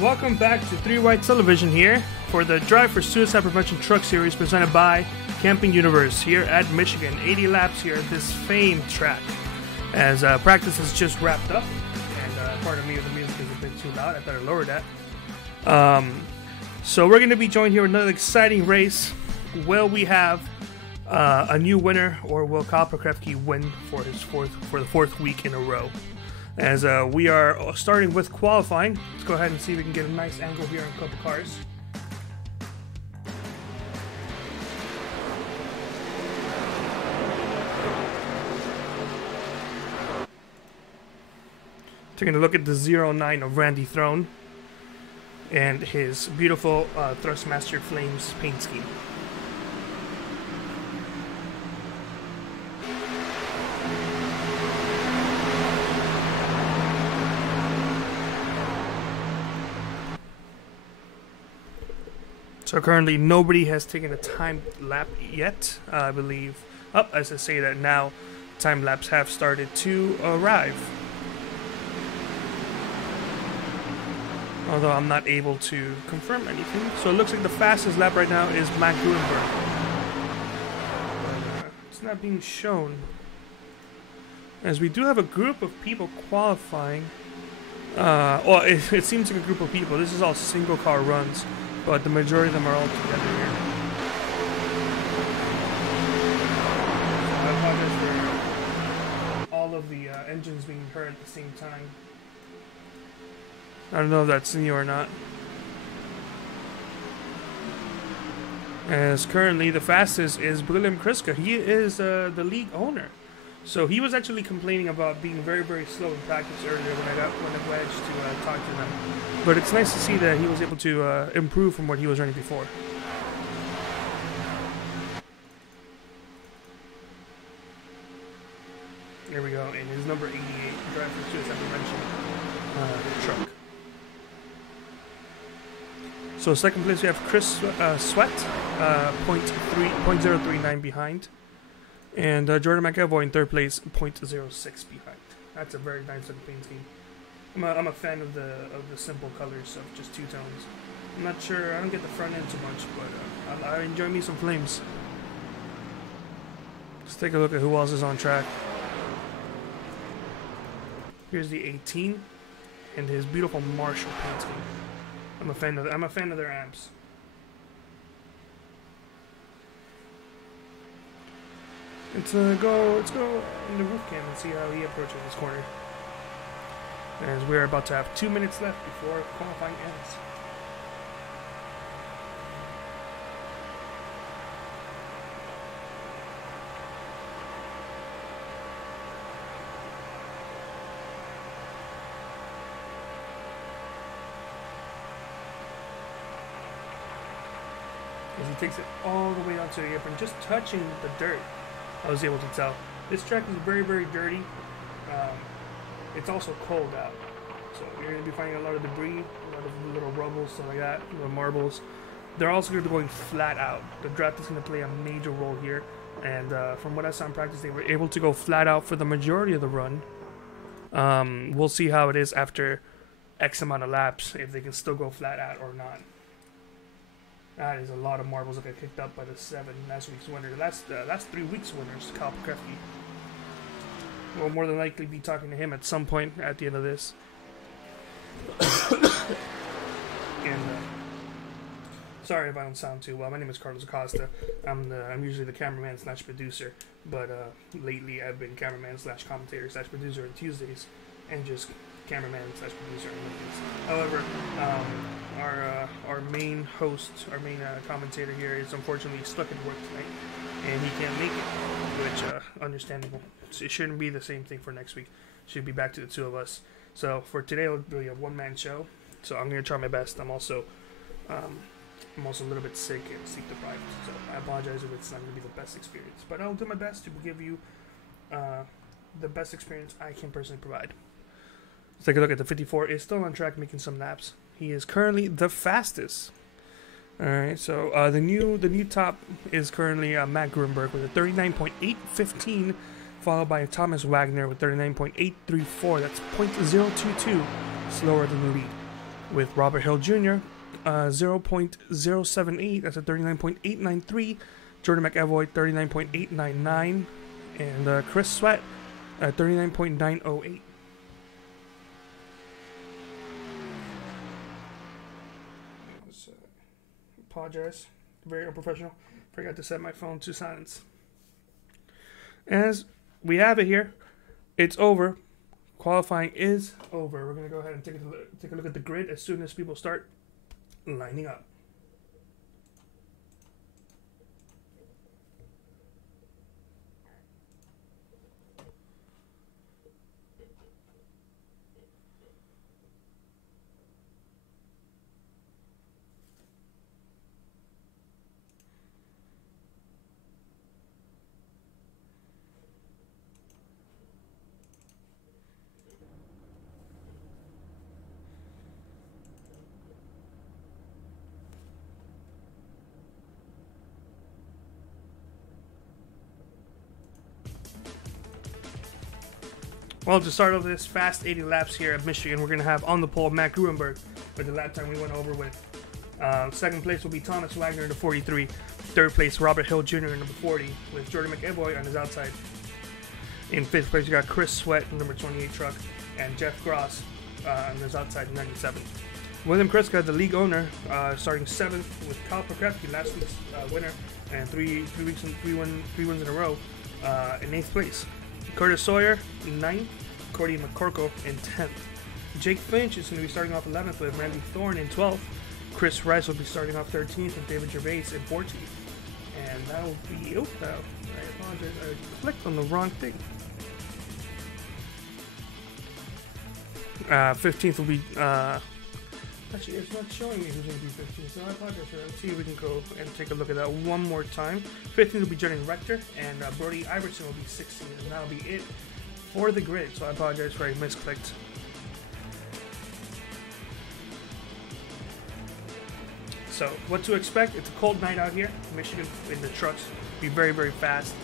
Welcome back to 3 White Television here for the Drive for Suicide Prevention Truck Series presented by Camping Universe here at Michigan. 80 laps here at this famed track as practice has just wrapped up. And pardon me if the music is a bit too loud. I better lower that. So we're going to be joined here with another exciting race. Will we have a new winner, or will Kyle Prokrevsky win for the fourth week in a row? As we are starting with qualifying. Let's go ahead and see if we can get a nice angle here on a couple cars. Taking a look at the 09 of Randy Throne and his beautiful Thrustmaster Flames paint scheme. So currently nobody has taken a time lap yet, I believe. As I say that now, time laps have started to arrive. Although I'm not able to confirm anything. So it looks like the fastest lap right now is Matt Gutenberg. But it's not being shown. As we do have a group of people qualifying. Well, it seems like a group of people. This is all single car runs. But the majority of them are all together here. I apologize for all of the engines being heard at the same time. I don't know if that's new or not. As currently the fastest is William Kriska. He is the league owner. So he was actually complaining about being very, very slow in practice earlier when I went to talk to them. But it's nice to see that he was able to improve from what he was running before. There we go, and his number 88, Drive for Suicide Prevention truck. So second place we have Chris Sweat, 0.039 behind. And Jordan McEvoy in third place, 0.06 behind. That's a very nice looking paint scheme. I'm a fan of the simple colors of just two tones. I'm not sure, I don't get the front end too much, but I enjoy me some flames. Let's take a look at who else is on track. Here's the 18 and his beautiful Marshall paint scheme. I'm a fan of their amps. Let's go in the roof cam and see how he approaches this corner. As we're about to have 2 minutes left before qualifying ends. As he takes it all the way onto the apron, just touching the dirt. I was able to tell. This track is very, very dirty. It's also cold out. So you're going to be finding a lot of debris, a lot of little rubble, stuff like that, little marbles. They're also going to be going flat out. The draft is going to play a major role here. And from what I saw in practice, they were able to go flat out for the majority of the run. We'll see how it is after X amount of laps, if they can still go flat out or not. That is a lot of marbles that got kicked up by the 7 last week's winner. Last 3 weeks winners, Kyle Prokrevsky. We'll more than likely be talking to him at some point at the end of this. And sorry if I don't sound too well. My name is Carlos Acosta. I'm usually the cameraman slash producer, but lately I've been cameraman slash commentator slash producer on Tuesdays, and just cameraman slash producer on Mondays. However, our main host, our main commentator here is unfortunately stuck at work tonight, and he can't make it, which understandable. It shouldn't be the same thing for next week. Should be back to the two of us. So for today, it'll be a one-man show. So I'm gonna try my best. I'm also a little bit sick and sleep deprived. So I apologize if it's not gonna be the best experience, but I'll do my best to give you the best experience I can personally provide. Let's take a look at the 54. Is still on track, making some laps. He is currently the fastest. All right, so the new top is currently Matt Gutenberg with a 39.815, followed by Thomas Wagner with 39.834. That's 0.022 slower than the lead. with Robert Hill Jr. 0.078. That's a 39.893. Jordan McEvoy 39.899, and Chris Sweat 39.908. Apologize, very unprofessional. Forgot to set my phone to silence. As we have it here, it's over. Qualifying is over. We're gonna go ahead and take a look at the grid as soon as people start lining up. Well, to start off this fast 80 laps here at Michigan, we're going to have on the pole Matt Gruenberg with the lap time we went over with. Second place will be Thomas Wagner in the 43. Third place, Robert Hill Jr. in number 40 with Jordan McEvoy on his outside. In fifth place, you got Chris Sweat in number 28 truck and Jeff Gross on his outside in 97. William Kriska, the league owner, starting 7th with Kyle Prokopsky, last week's winner, and three wins in a row in 8th place. Curtis Sawyer in 9th, Cordy McCorkle in 10th. Jake Finch is going to be starting off 11th with Randy Thorne in 12th. Chris Rice will be starting off 13th with David Gervais in 14th. And that'll be it. I apologize, I clicked on the wrong thing. 15th will be, actually it's not showing me who's going to be 15th, so I apologize for that. Let's see if we can go and take a look at that one more time. 15th will be Jenny Rector, and Brody Iverson will be 16th, and that'll be it for the grid, so I apologize for I misclicked. So, what to expect? It's a cold night out here. Michigan in the trucks will be very, very fast.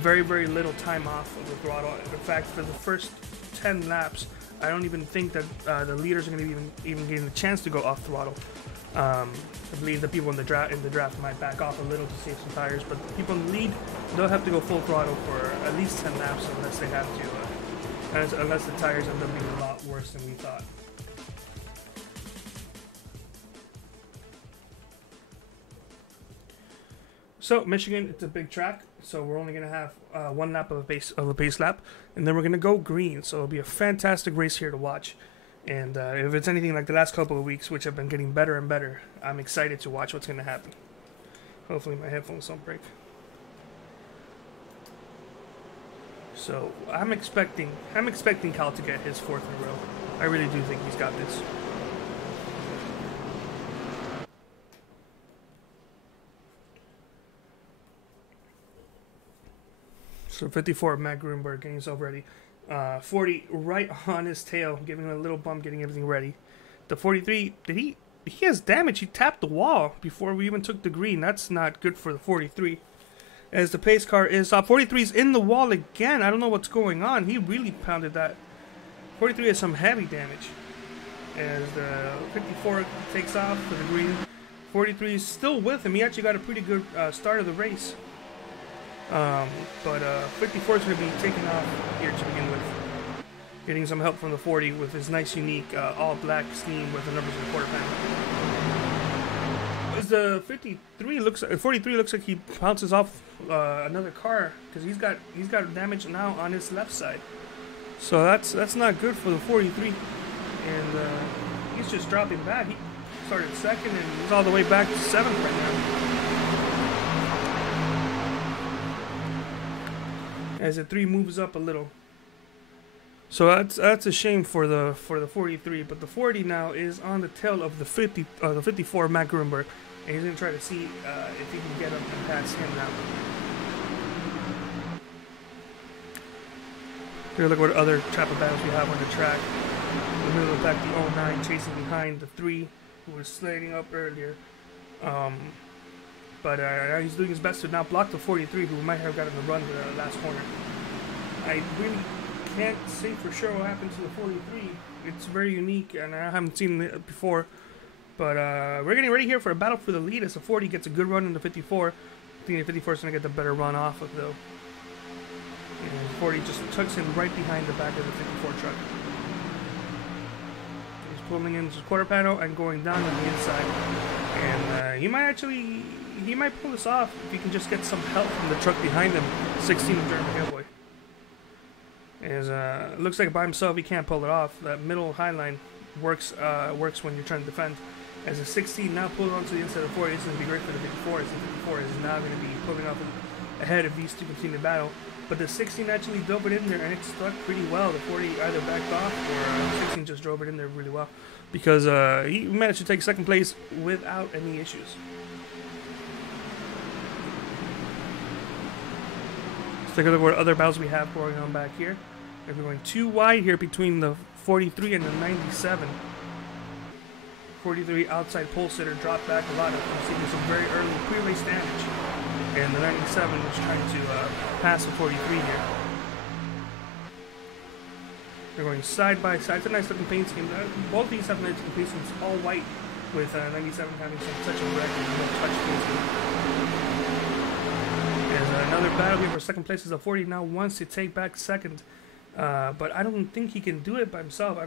Very, very little time off of the throttle. In fact, for the first 10 laps, I don't even think that the leaders are going to even getting the chance to go off throttle. I believe the people in the draft might back off a little to save some tires, but the people in the lead, they'll have to go full throttle for at least 10 laps unless they have to, unless the tires end up being a lot worse than we thought. So Michigan, it's a big track, so we're only going to have one lap of a base lap, and then we're going to go green. So it'll be a fantastic race here to watch. And if it's anything like the last couple of weeks, which have been getting better and better, I'm excited to watch what's going to happen. Hopefully my headphones don't break. So I'm expecting Cal to get his 4th in a row. I really do think he's got this. So 54, Matt Gruenberg getting himself ready. 40 right on his tail, giving him a little bump, getting everything ready. The 43, he has damage. He tapped the wall before we even took the green. That's not good for the 43. As the pace car is up, 43 is in the wall again. I don't know what's going on. He really pounded that. 43 has some heavy damage. As the 54 takes off for the green. 43 is still with him. He actually got a pretty good start of the race. But 54 is going to be taking off here to begin with. Getting some help from the 40 with his nice, unique, all-black scheme with the numbers in the quarter panel. As the 43 looks like he bounces off another car because he's got damage now on his left side. So that's not good for the 43, and he's just dropping back. He started 2nd and he's all the way back to 7th right now. As the 3 moves up a little. So that's a shame for the 43, but the 40 now is on the tail of the 54 Matt Gruenberg, and he's gonna try to see if he can get up and pass him now. Here, look what other type of battles we have on the track. In the middle of the pack, the 09 chasing behind the 3 who was sliding up earlier. But he's doing his best to not block the 43, who might have gotten the run to the last corner. I really can't say for sure what happened to the 43. It's very unique, and I haven't seen it before. But we're getting ready here for a battle for the lead as the 40 gets a good run in the 54. I think the 54 is going to get the better run off of, though. And 40 just tucks in right behind the back of the 54 truck. He's pulling in his quarter panel and going down on the inside. And he might pull this off if he can just get some help from the truck behind him. 16 German Cowboy. Looks like by himself he can't pull it off. That middle high line works when you're trying to defend. As a 16 now pulled onto the inside of 40, this is going to be great for the 54. As the 54 is now going to be pulling off ahead if these two continue to battle. But the 16 actually dove it in there and it stuck pretty well. The 40 either backed off or 16 just drove it in there really well. Because he managed to take second place without any issues. Let's take a look at what other battles we have going on back here. We're going too wide here between the 43 and the 97. 43 outside pole sitter dropped back a lot. I'm seeing some very early pre-race damage. And the 97 was trying to pass the 43 here. They're going side by side. It's a nice looking paint scheme. Both these have nice looking paint schemes, all white, with 97 having some touch of red and no touch paint scheme. There's another battle here for second place as the 40 now wants to take back second. But I don't think he can do it by himself. I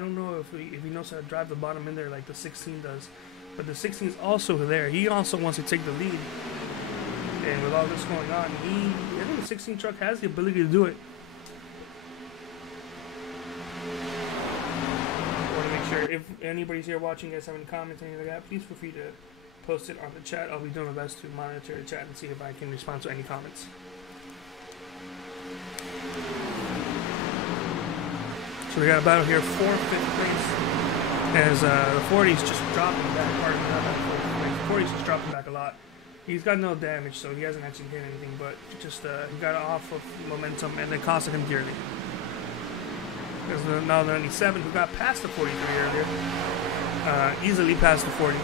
don't know if he knows how to drive the bottom in there like the 16 does. But the 16 is also there. He also wants to take the lead. And with all this going on, I think the 16 truck has the ability to do it. I want to make sure if anybody's here watching, guys have any comments or anything like that, please feel free to post it on the chat. I'll be doing my best to monitor the chat and see if I can respond to any comments. So we got a battle here for 5th place as the 40's just dropping back. Pardon me, not that 40's just dropping back a lot. He's got no damage, so he hasn't actually hit anything, but just he got off of momentum and it costed him dearly. There's now the 97 who got past the 43 earlier, easily past the 40.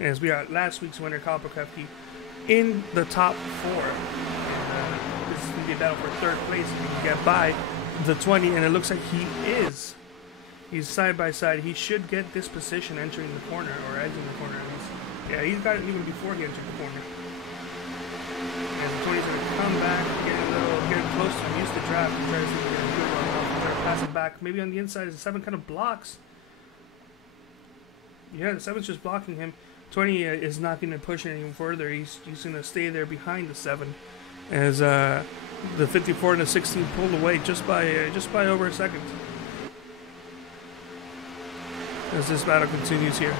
As we got last week's winner, Kyle Prokofsky, in the top 4. And this is going to be a battle for 3rd place if he can get by the 20, and it looks like he is. He's side by side. He should get this position entering the corner, or edging the corner at least. Yeah, he's got it even before he entered the corner. And the 20's going to come back, get close to him, use the draft, and try to see if he can get a good run off. Try to pass it back. Maybe on the inside, the 7 kind of blocks. Yeah, the 7's just blocking him. 20 is not going to push it any further. He's going to stay there behind the 7. As the 54 and the 16 pulled away just by over a second. As this battle continues here.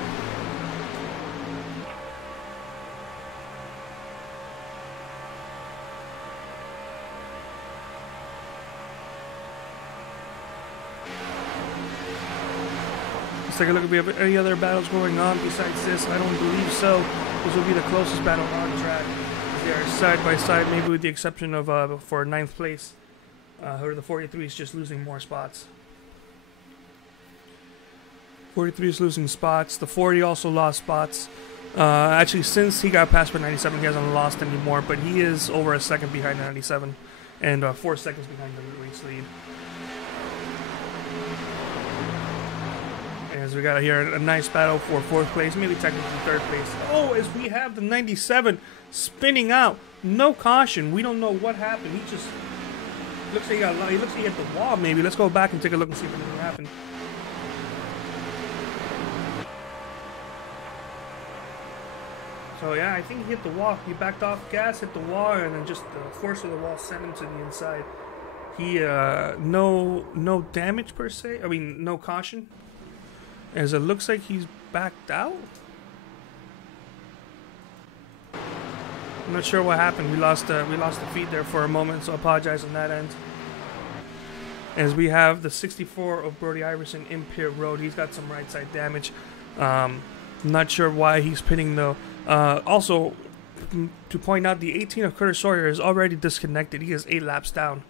Let's take a look if we have any other battles going on besides this. I don't believe so. This will be the closest battle on track. They are side by side, maybe with the exception of for 9th place, where the 43 is just losing more spots. 43 is losing spots. The 40 also lost spots. Actually, since he got past by 97, he hasn't lost anymore, but he is over a second behind 97 and 4 seconds behind the race lead. As we got here a nice battle for 4th place, maybe technically 3rd place. Oh, as we have the 97 spinning out, no caution. We don't know what happened. He just looks like he hit the wall. Maybe let's go back and take a look and see if anything happened. So yeah, I think he hit the wall. He backed off gas, hit the wall, and then just the force of the wall sent him to the inside. He no damage per se. I mean, no caution. As it looks like he's backed out. I'm not sure what happened. We lost the feed there for a moment, so I apologize on that end. As we have the 64 of Brody Iverson in pit road. He's got some right side damage. Not sure why he's pitting though. Also, to point out, the 18 of Curtis Sawyer is already disconnected. He is 8 laps down.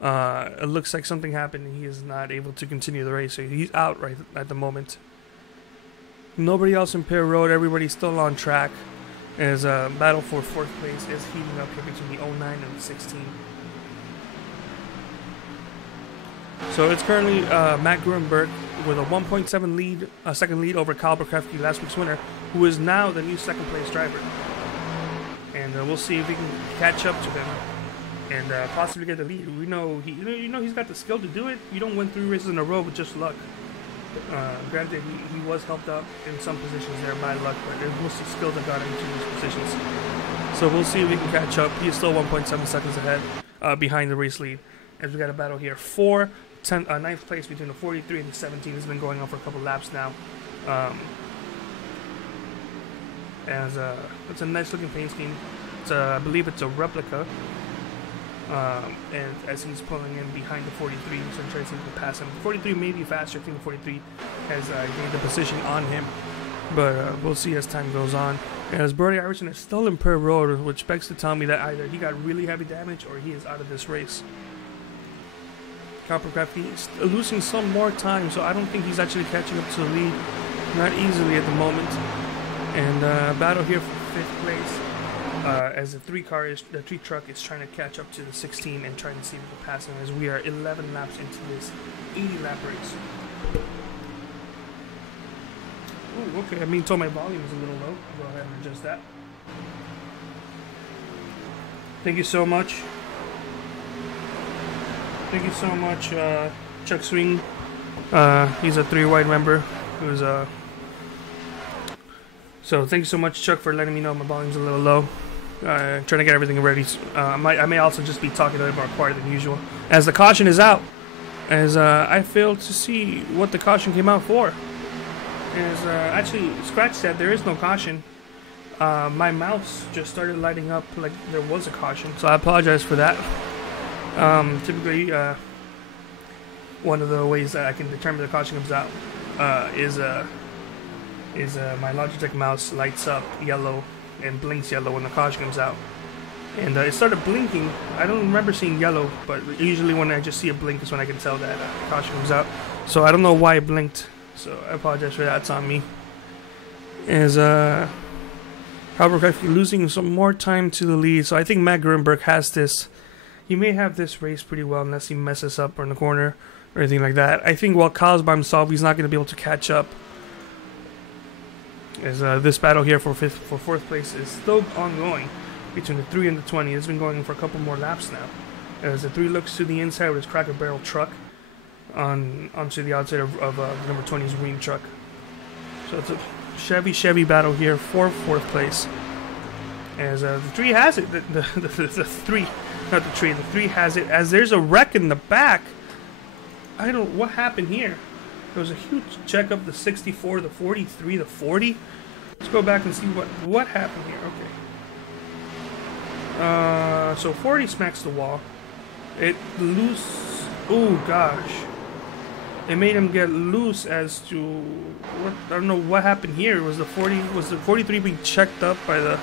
It looks like something happened and he is not able to continue the race. So he's out right at the moment. Nobody else in pit road. Everybody's still on track. As battle for 4th place is heating up here between the 09 and the 16. So it's currently Matt Grunberg with a 1.7 lead, second lead over Kyle Burkowski, last week's winner, who is now the new second place driver. And we'll see if he can catch up to him and possibly get the lead. We know he's got the skill to do it. You don't win 3 races in a row with just luck. Granted, he was helped out in some positions there by luck, but there's mostly skill that got into these positions. So we'll see if he can catch up. He's still 1.7 seconds ahead behind the race lead. As we got a battle here for 9th place between the 43 and the 17. It's been going on for a couple laps now. It's a nice looking paint scheme. I believe it's a replica. And as he's pulling in behind the 43, so I'm trying to see if he can pass him. The 43 may be faster. I think the 43 has gained the position on him. But we'll see as time goes on. As Brody Iverson is still in per road, which begs to tell me that either he got really heavy damage or he is out of this race. Coppercraft is losing some more time, so I don't think he's actually catching up to the lead. Not easily at the moment. And battle here for 5th place. As the 3 truck is trying to catch up to the 16 and trying to see if we can pass him, as we are 11 laps into this 80-lap race. Oh, okay. I mean, told my volume is a little low. I'll go ahead and adjust that. Thank you so much. Thank you so much, Chuck Swing. He's a 3-wide member who's So thank you so much, Chuck, for letting me know my volume's a little low. Trying to get everything ready. I may also just be talking a little more quiet than usual. As the caution is out, as I failed to see what the caution came out for. As actually, Scratch said there is no caution. My mouse just started lighting up like there was a caution, so I apologize for that. Typically, one of the ways that I can determine the caution comes out is my Logitech mouse lights up yellow and blinks yellow when the caution comes out. And it started blinking. I don't remember seeing yellow, but usually when I just see a blink is when I can tell that caution comes out. So I don't know why it blinked, so I apologize for that. It's on me. As Albuquerque losing some more time to the lead, so I think Matt Grunberg has this. He may have this race pretty well unless he messes up or in the corner or anything like that. I think while Kyle's by himself, he's not going to be able to catch up. As this battle here for 4th place is still ongoing between the 3 and the 20. It's been going for a couple more laps now. As the 3 looks to the inside with his Cracker Barrel truck onto the outside of number 20's Ream truck. So it's a Chevy battle here for 4th place. As the 3 has it. The 3, not the tree. The 3 has it. As there's a wreck in the back. What happened here? There was a huge check up the 64, the 43, the 40. Let's go back and see what happened here. Okay. So 40 smacks the wall. It loose. Oh gosh. It made him get loose as to what, I don't know what happened here. Was the 43 being checked up by the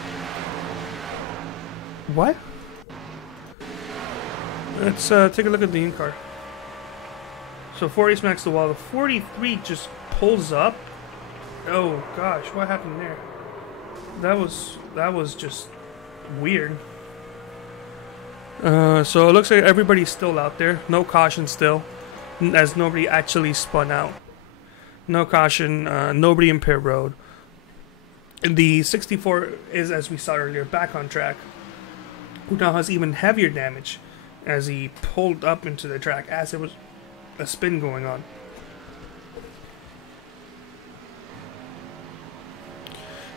what? Let's take a look at the in-car. So 40 smacks the wall. The 43 just pulls up. Oh gosh, what happened there? That was just weird. So it looks like everybody's still out there. No caution still, as nobody actually spun out. No caution. Nobody in pit road. The 64 is, as we saw earlier, back on track. Who now has even heavier damage as he pulled up into the track as it was a spin going on.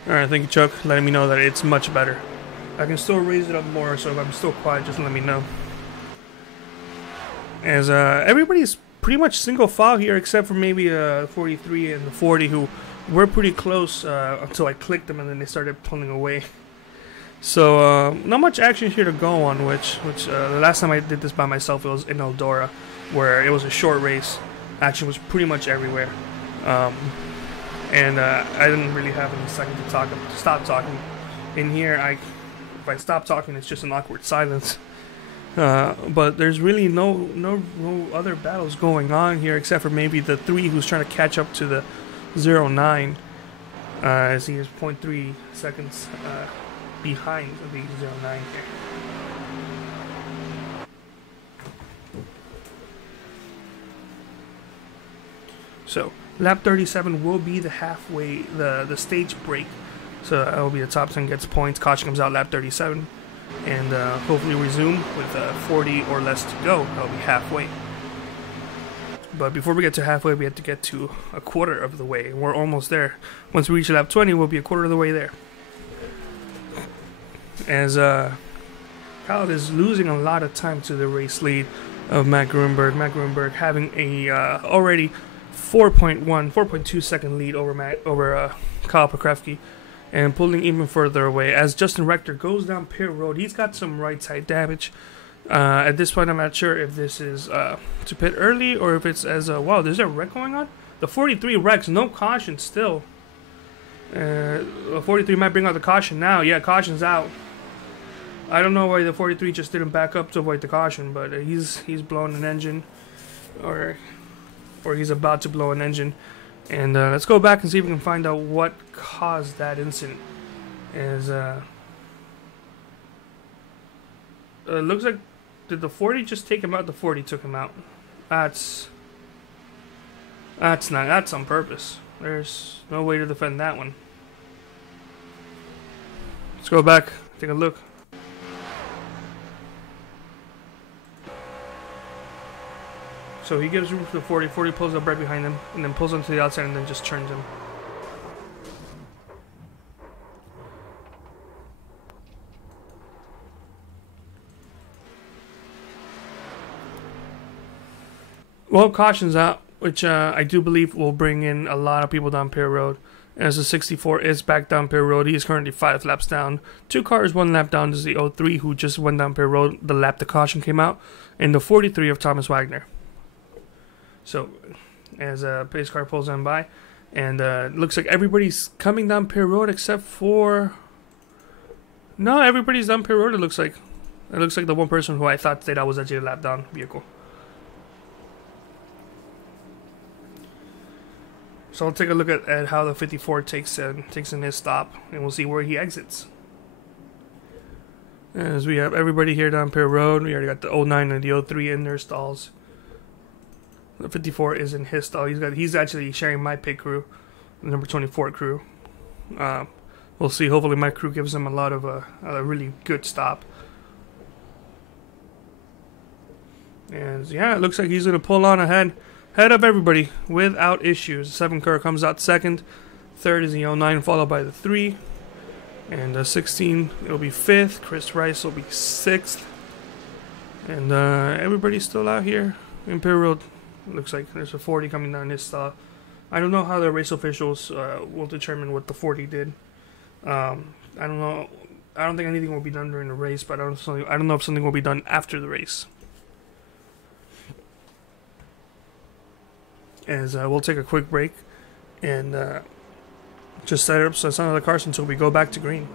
Alright, thank you, Chuck, letting me know that it's much better. I can still raise it up more, so if I'm still quiet, just let me know. As everybody's pretty much single file here, except for maybe 43 and the 40, who were pretty close until I clicked them and then they started pulling away. So not much action here to go on, which the last time I did this by myself, it was in Eldora, where it was a short race. Action was pretty much everywhere. And I didn't really have any second to stop talking. In here, if I stop talking, it's just an awkward silence. But there's really no other battles going on here except for maybe the 3 who's trying to catch up to the 09. As he is 0.3 seconds behind the 09 here. So lap 37 will be the halfway, the stage break. So that will be the top 10 gets points. Caution comes out lap 37, and hopefully resume with 40 or less to go. That'll be halfway. But before we get to halfway, we have to get to a quarter of the way. We're almost there. Once we reach lap 20, we'll be a quarter of the way there. As Kyle is losing a lot of time to the race lead of Matt Grunberg. Matt Grunberg having a already 4.2 second lead over Kyle Pokrevsky, and pulling even further away as Justin Rector goes down pit road. He's got some right side damage. At this point, I'm not sure if this is to pit early or if it's as wow, there's a wreck going on? The 43 wrecks, no caution still. 43 might bring out the caution now. Yeah, caution's out. I don't know why the 43 just didn't back up to avoid the caution, but he's blowing an engine, or he's about to blow an engine. And let's go back and see if we can find out what caused that incident. As it looks like, did the 40 just take him out? The 40 took him out. That's on purpose. There's no way to defend that one. Let's go back, take a look. So he gives room for the 40. 40 pulls up right behind him, and then pulls onto the outside, and then just turns him. Well, caution's out, which I do believe will bring in a lot of people down pit road. As the 64 is back down pit road, he is currently 5 laps down. 2 cars, 1 lap down is the 03, who just went down pit road the lap the caution came out, and the 43 of Thomas Wagner. So, as a pace car pulls on by, and looks like everybody's coming down pit road except for... No, everybody's down pit road, it looks like. It looks like the one person who I thought that was actually a lap down vehicle. So I'll take a look at how the 54 takes in his stop, and we'll see where he exits. As we have everybody here down pit road, we already got the 09 and the 03 in their stalls. The 54 is in his stall. He's actually sharing my pit crew, the number 24 crew. We'll see. Hopefully my crew gives him a lot of a really good stop. And yeah, it looks like he's gonna pull on ahead of everybody without issues. The 7 car comes out second. Third is the 09, followed by the 3. And the 16, it'll be 5th. Chris Rice will be 6th. And everybody's still out here in pit road. Looks like there's a 40 coming down his stall. I don't know how the race officials will determine what the 40 did. I don't know. I don't think anything will be done during the race, but I don't know if something will be done after the race. As we'll take a quick break and just set up some of the cars until we go back to green.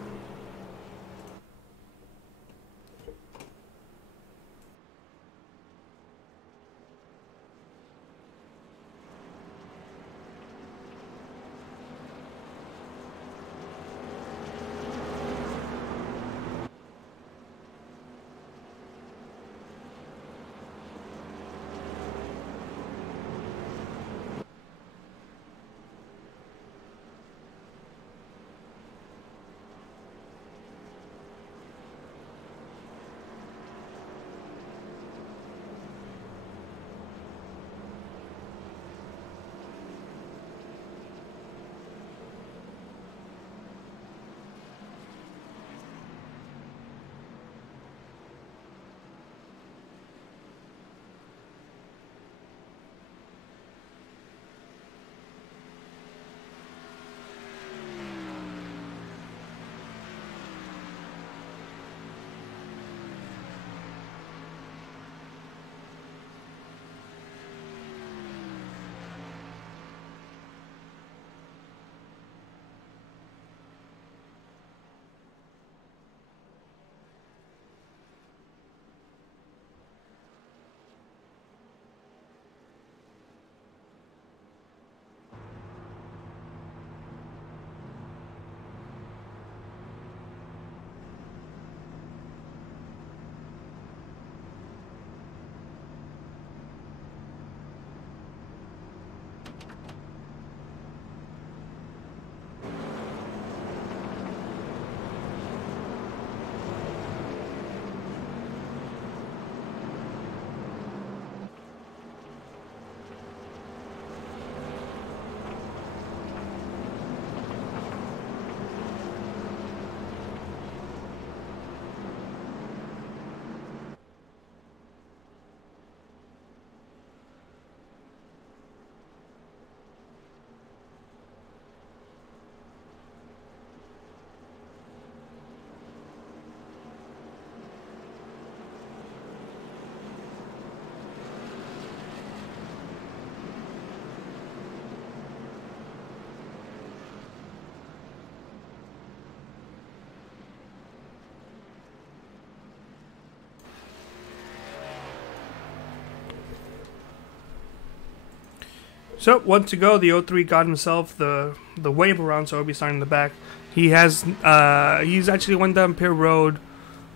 So, 1 to go. The 03 got himself the wave around, so he'll be starting in the back. He's actually went down pit road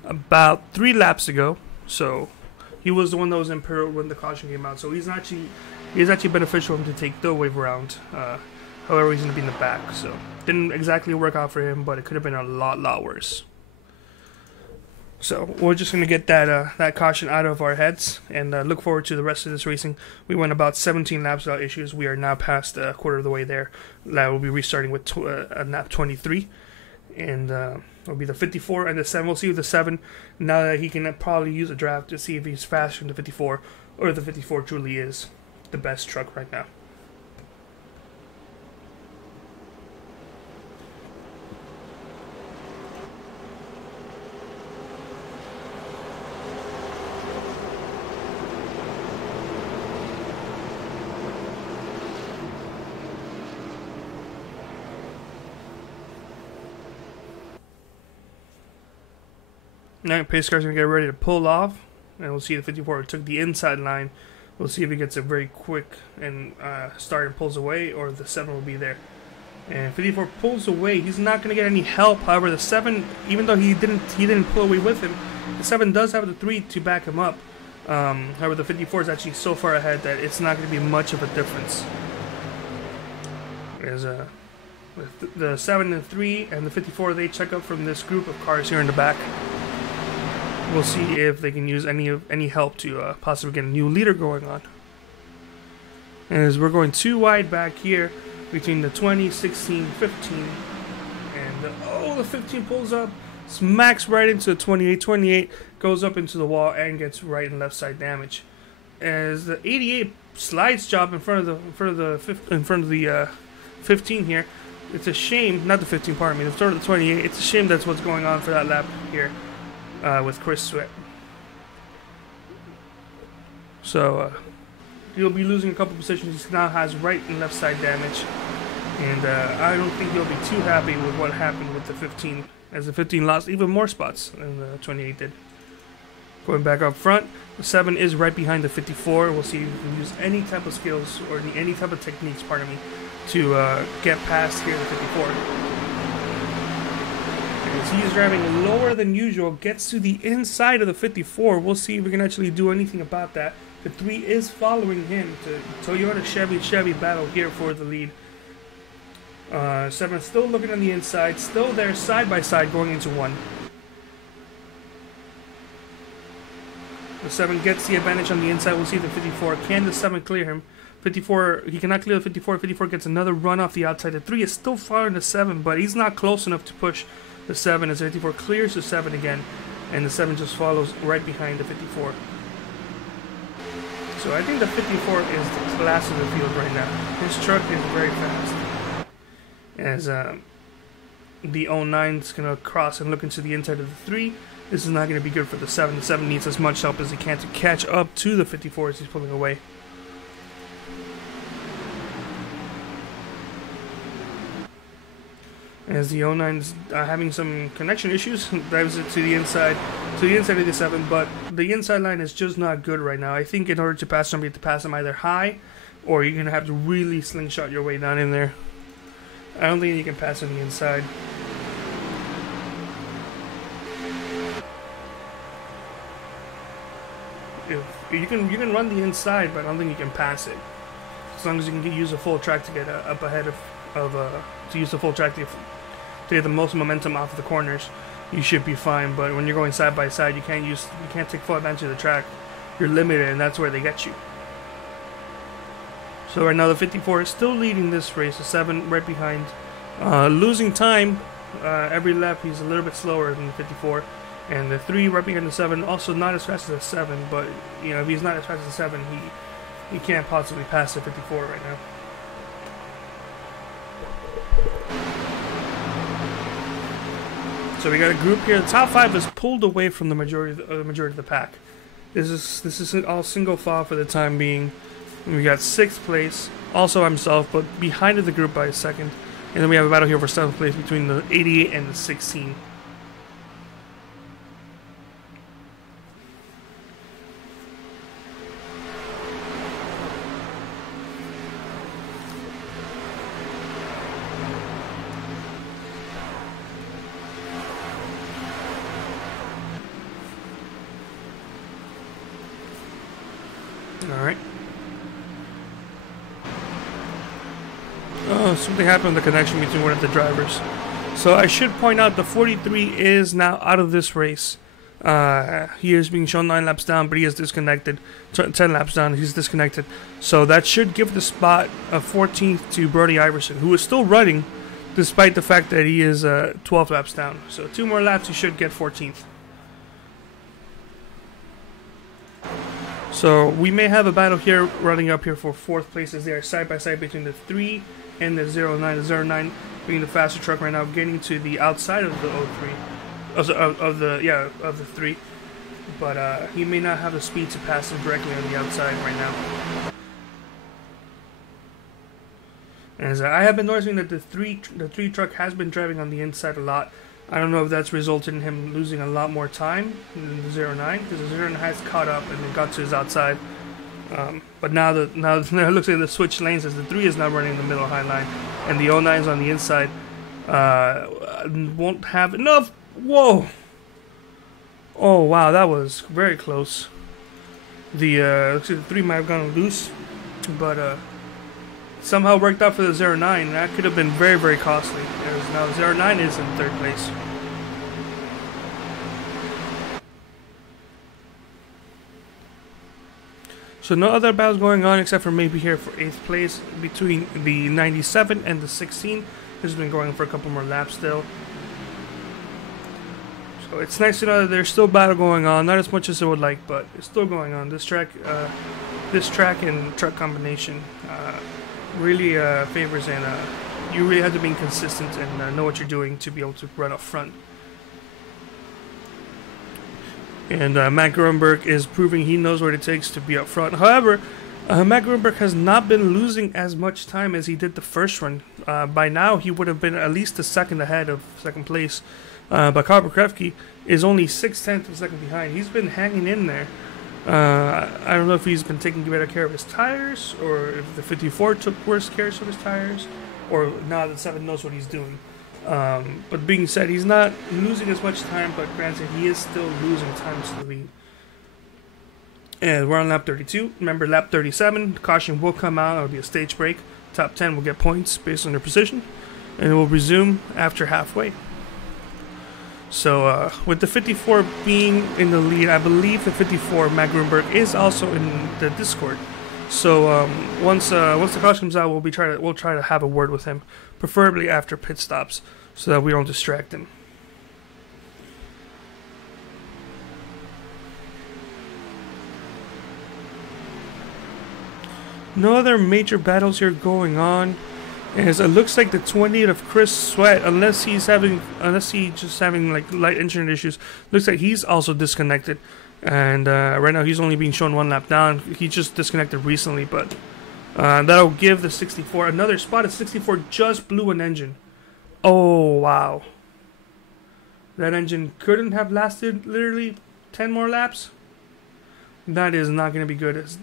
about 3 laps ago, so he was the one that was in pit road when the caution came out. So he's actually beneficial for him to take the wave around. However, he's going to be in the back, so didn't exactly work out for him, but it could have been a lot worse. So we're just going to get that caution out of our heads and look forward to the rest of this racing. We went about 17 laps without issues. We are now past a quarter of the way there. That will be restarting with a lap 23. And it'll be the 54 and the 7. We'll see with the 7 now that he can probably use a draft to see if he's faster than the 54 or if the 54 truly is the best truck right now. Now, pace car's going to get ready to pull off, and we'll see the 54 took the inside line. We'll see if he gets a very quick and start and pulls away, or the 7 will be there. And 54 pulls away. He's not going to get any help. However, the 7, even though he didn't pull away with him, the 7 does have the 3 to back him up. However, the 54 is actually so far ahead that it's not going to be much of a difference. There's the 7 and 3 and the 54, they check up from this group of cars here in the back. We'll see if they can use any help to possibly get a new leader going on. As we're going too wide back here between the 20, 16, 15, and the 15 pulls up, smacks right into the 28. 28 goes up into the wall and gets right and left side damage. As the 88 slides job in front of the 15 here. It's a shame, not the 15, pardon me, the 28. It's a shame that's what's going on for that lap here. With Chris Sweat. So he'll be losing a couple positions. He now has right and left side damage, and I don't think he'll be too happy with what happened with the 15, as the 15 lost even more spots than the 28 did. Going back up front, the 7 is right behind the 54. We'll see if he can use any type of skills or any type of techniques, pardon me, to get past here the 54. As he's driving lower than usual, gets to the inside of the 54. We'll see if we can actually do anything about that. The 3 is following him to Toyota Chevy battle here for the lead. 7 still looking on the inside, still there side by side going into 1. The 7 gets the advantage on the inside. We'll see the 54. Can the 7 clear him? 54, he cannot clear the 54. 54 gets another run off the outside. The 3 is still following the 7, but he's not close enough to push the 7 as the 54 clears the 7 again, and the 7 just follows right behind the 54. So I think the 54 is the class of the field right now. His truck is very fast. As the 09 is going to cross and look into the inside of the 3. This is not going to be good for the 7. The 7 needs as much help as he can to catch up to the 54 as he's pulling away. As the 09 is having some connection issues, drives it to the inside of the 7, but the inside line is just not good right now. I think in order to pass somebody, you have to pass them either high, or you're going to have to really slingshot your way down in there. I don't think you can pass on the inside. You can run the inside, but I don't think you can pass it. As long as you can use a full track to get up ahead to use the full track to get the most momentum off of the corners, you should be fine. But when you're going side by side, you can't take full advantage of the track. You're limited, and that's where they get you. So right now the 54 is still leading this race. The 7 right behind, losing time every lap. He's a little bit slower than the 54, and the 3 right behind the 7 also not as fast as the 7. But if he's not as fast as the 7, he can't possibly pass the 54 right now. So we got a group here. The top 5 is pulled away from the majority of the pack. This is all single file for the time being. And we got 6th place, also himself, but behind the group by a second. And then we have a battle here for 7th place between the 88 and the 16. All right. Oh, something happened in the connection between one of the drivers. So I should point out the 43 is now out of this race. He is being shown 9 laps down, but he is disconnected. 10 laps down, he's disconnected. So that should give the spot of 14th to Brody Iverson, who is still running, despite the fact that he is 12 laps down. So 2 more laps, he should get 14th. So we may have a battle here running up here for 4th place, as they are side by side between the 3 and the 09. The 09 being the faster truck right now, getting to the outside of the 03. Of the 3, but he may not have the speed to pass him directly on the outside right now. As I have been noticing that the 3 truck has been driving on the inside a lot. I don't know if that's resulted in him losing a lot more time than the 09, because the 09 has caught up and got to his outside. But now it looks like the switch lanes, as the 3 is now running the middle high line, and the 09 is on the inside. Won't have enough. Whoa! Oh wow, that was very close. Looks like the 3 might have gone loose, but somehow worked out for the 09. That could have been very, very costly. Now the 09 is in 3rd place. So no other battles going on except for maybe here for 8th place between the 97 and the 16. This has been going on for a couple more laps still. So it's nice to know that there's still battle going on, not as much as I would like, but it's still going on. This track and truck combination really favors, and you really have to be consistent and know what you're doing to be able to run up front. And Matt Grunberg is proving he knows what it takes to be up front. However, Matt Grunberg has not been losing as much time as he did the first run. By now, he would have been at least a second ahead of 2nd place. But Carl Krefke is only 6/10 of a second behind. He's been hanging in there. I don't know if he's been taking better care of his tires, or if the 54 took worse care of his tires, or now the 7 knows what he's doing. But being said, he's not losing as much time, but granted, he is still losing time to the lead. And we're on lap 32. Remember, lap 37, caution will come out. It'll be a stage break. Top 10 will get points based on their position, and it will resume after halfway. So, with the 54 being in the lead, I believe the 54, Matt Grunberg, is also in the Discord. So, once the caution comes out, we'll try to have a word with him, preferably after pit stops, so that we don't distract him. No other major battles here going on. As it looks like the 28 of Chris Sweat, unless he's just having like light engine issues, looks like he's also disconnected. And right now he's only being shown 1 lap down. He just disconnected recently, but that'll give the 64 another spot. At 64 just blew an engine. Oh wow, that engine couldn't have lasted literally 10 more laps. That is not going to be good. That's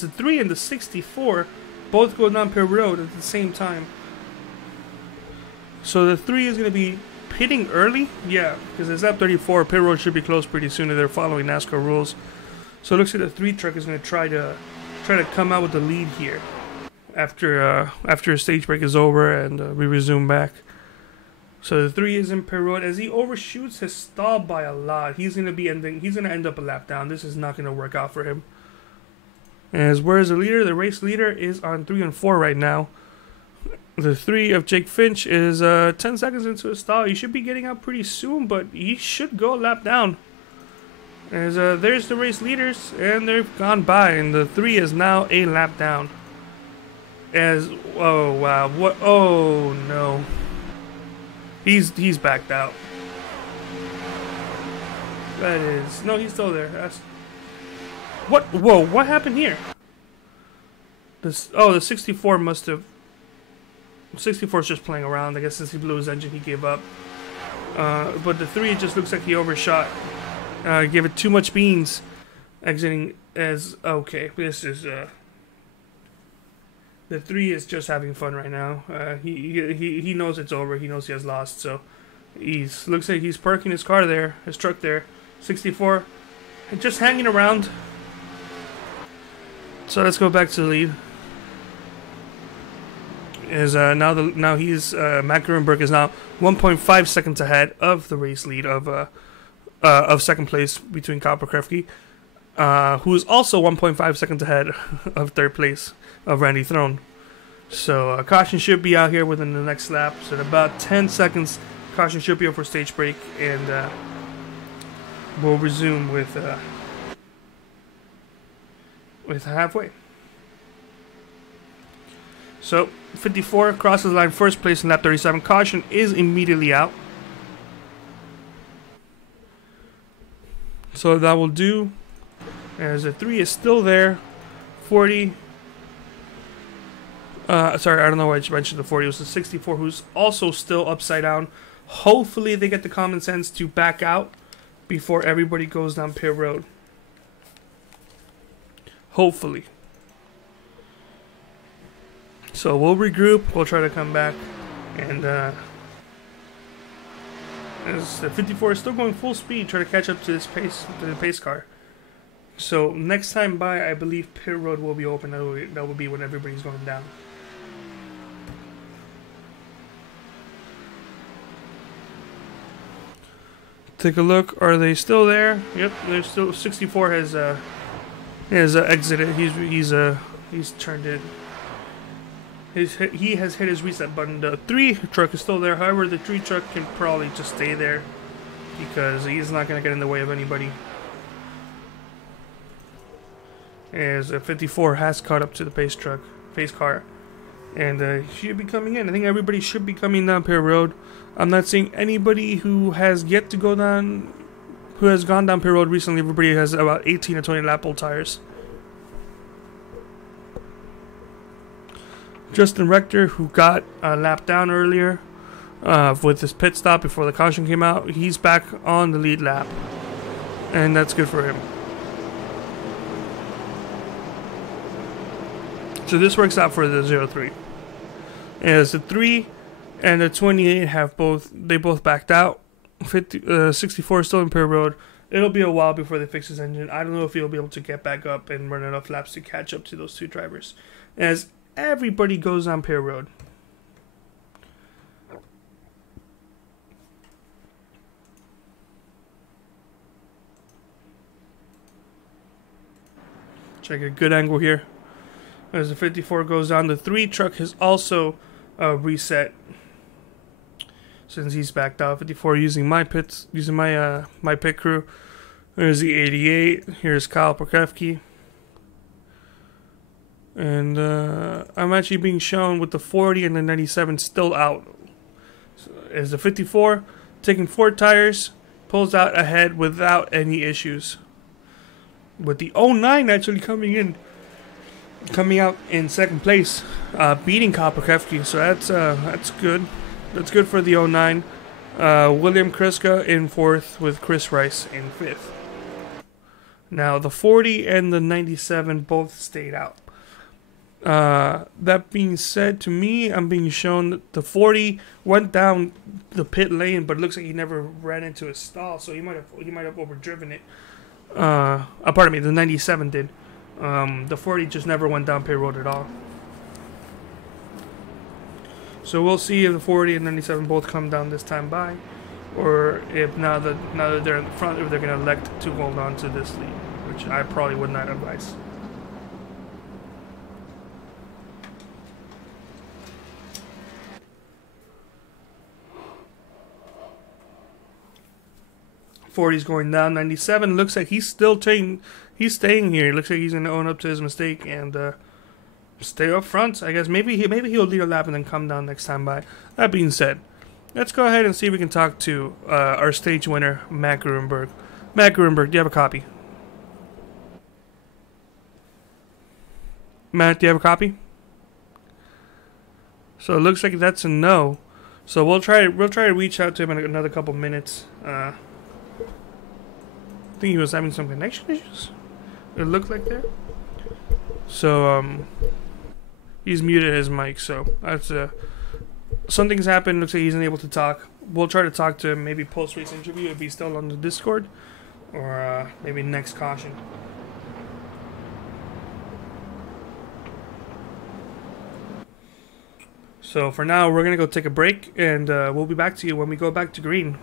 the 3 and the 64. Both go down pit road at the same time. So the 3 is going to be pitting early. Yeah, because it's lap 34. Pit road should be closed pretty soon if they're following NASCAR rules. So it looks like the 3 truck is going to try to come out with the lead here after a stage break is over and we resume back. So the 3 is in pit road as he overshoots his stall by a lot. He's going to end up a lap down. This is not going to work out for him. As whereas the race leader is on 3 and 4 right now. The 3 of Jake Finch is 10 seconds into his stall. He should be getting out pretty soon, but he should go a lap down. As there's the race leaders, and they've gone by, and the 3 is now a lap down. As oh wow, what? Oh no, he's backed out. That is no, he's still there. That's what? Whoa, what happened here? The 64 must have. 64 is just playing around. I guess since he blew his engine, he gave up. But the 3 just looks like he overshot. Gave it too much beans. Exiting as okay. This is the 3 is just having fun right now. He knows it's over. He knows he has lost. So looks like he's parking his car there, his truck there. 64, just hanging around. So let's go back to the lead. Now he's Matt Gruenberg is now 1.5 seconds ahead of the race lead of second place between Kyle Krefke, who is also 1.5 seconds ahead of third place of Randy Throne. So caution should be out here within the next lap. So in about 10 seconds, caution should be up for stage break, and we'll resume with halfway. So 54 crosses the line first place in lap 37. Caution is immediately out. So that will do. As the 3 is still there. 40. Sorry, I don't know why I mentioned the 40. It was the 64 who's also still upside down. Hopefully they get the common sense to back out before everybody goes down pit road. Hopefully. So we'll regroup. We'll try to come back. And as the 54 is still going full speed, try to catch up to this pace, to the pace car. So next time by, I believe pit road will be open. That will be when everybody's going down. Take a look. Are they still there? Yep, they're still. 64 has exited. He's turned it. He has hit his reset button. The 3 truck is still there. However, the 3 truck can probably just stay there because he's not going to get in the way of anybody. As 54 has caught up to the pace car, and should be coming in. I think everybody should be coming down pit road. I'm not seeing anybody who has yet to go down, who has gone down pit road recently. Everybody has about 18 to 20 lap old tires. Justin Rector, who got a lap down earlier with his pit stop before the caution came out, he's back on the lead lap, and that's good for him. So this works out for the 0-3. As the 3 and the 28 have both backed out. 64 is still in pit road. It'll be a while before they fix his engine. I don't know if he'll be able to get back up and run enough laps to catch up to those 2 drivers. As everybody goes on pit road. Check a good angle here. As the 54 goes down, the 3 truck has also reset since he's backed out. 54 using my pits, using my pit crew. There's the 88. Here's Kyle Krefke. And I'm actually being shown with the 40 and the 97 still out. So, as the 54 taking 4 tires, pulls out ahead without any issues. With the 09 actually coming out in second place, beating Kyle Krefke. So that's good. That's good for the 09. William Kriska in 4th with Chris Rice in 5th. Now the 40 and the 97 both stayed out. That being said, to me, I'm being shown that the 40 went down the pit lane, but it looks like he never ran into a stall, so he might have overdriven it. Pardon me, the 97 did. The 40 just never went down pit road at all. So we'll see if the 40 and 97 both come down this time by, or if now that they're in the front, if they're going to elect to hold on to this lead, which I probably would not advise. He's going down. 97 looks like he's staying here. Looks like he's going to own up to his mistake and stay up front. I guess maybe he'll lead a lap and then come down next time by. That being said, let's go ahead and see if we can talk to our stage winner, Matt Gruenberg. Matt Gruenberg, do you have a copy? Matt, do you have a copy? So it looks like that's a no. So we'll try to reach out to him in another couple minutes. I think he was having some connection issues. It looked like there. So he's muted his mic. So that's something's happened. Looks like he's unable to talk. We'll try to talk to him maybe post race interview if he's still on the Discord, or maybe next caution. So for now, we're gonna go take a break, and we'll be back to you when we go back to green.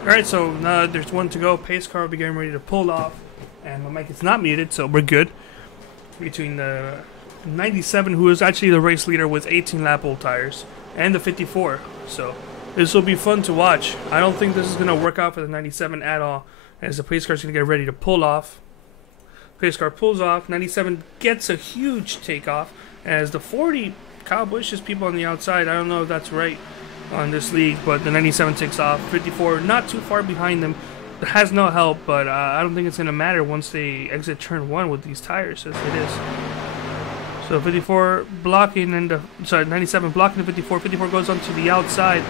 Alright, so now there's one to go. Pace car will be getting ready to pull off. And my mic is not muted, so we're good. Between the 97, who is actually the race leader with 18 lap old tires, and the 54. So this will be fun to watch. I don't think this is going to work out for the 97 at all, as the pace car is going to get ready to pull off. Pace car pulls off. 97 gets a huge takeoff, as the 40 Kyle Busch's people on the outside. I don't know if that's right on this league, but the 97 takes off. 54 not too far behind them, has no help, but I don't think it's going to matter once they exit turn 1 with these tires, as it is. So 54 blocking, and 97 blocking the 54. 54 goes onto the outside.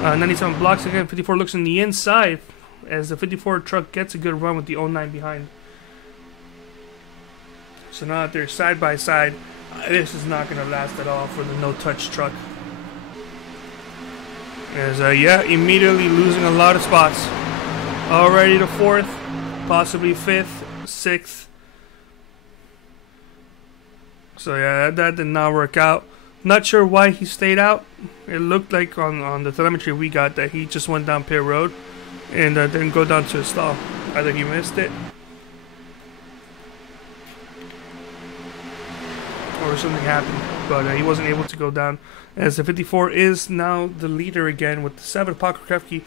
97 blocks again. 54 looks in the inside, as the 54 truck gets a good run with the 09 behind. So now that they're side by side, this is not going to last at all for the no-touch truck. As, yeah, immediately losing a lot of spots. Already to 4th, possibly 5th, 6th. So yeah, that did not work out. Not sure why he stayed out. It looked like on the telemetry we got that he just went down pit road and didn't go down to a stall. Either he missed it or something happened, but he wasn't able to go down, as the 54 is now the leader again, with the 7 Pokrewski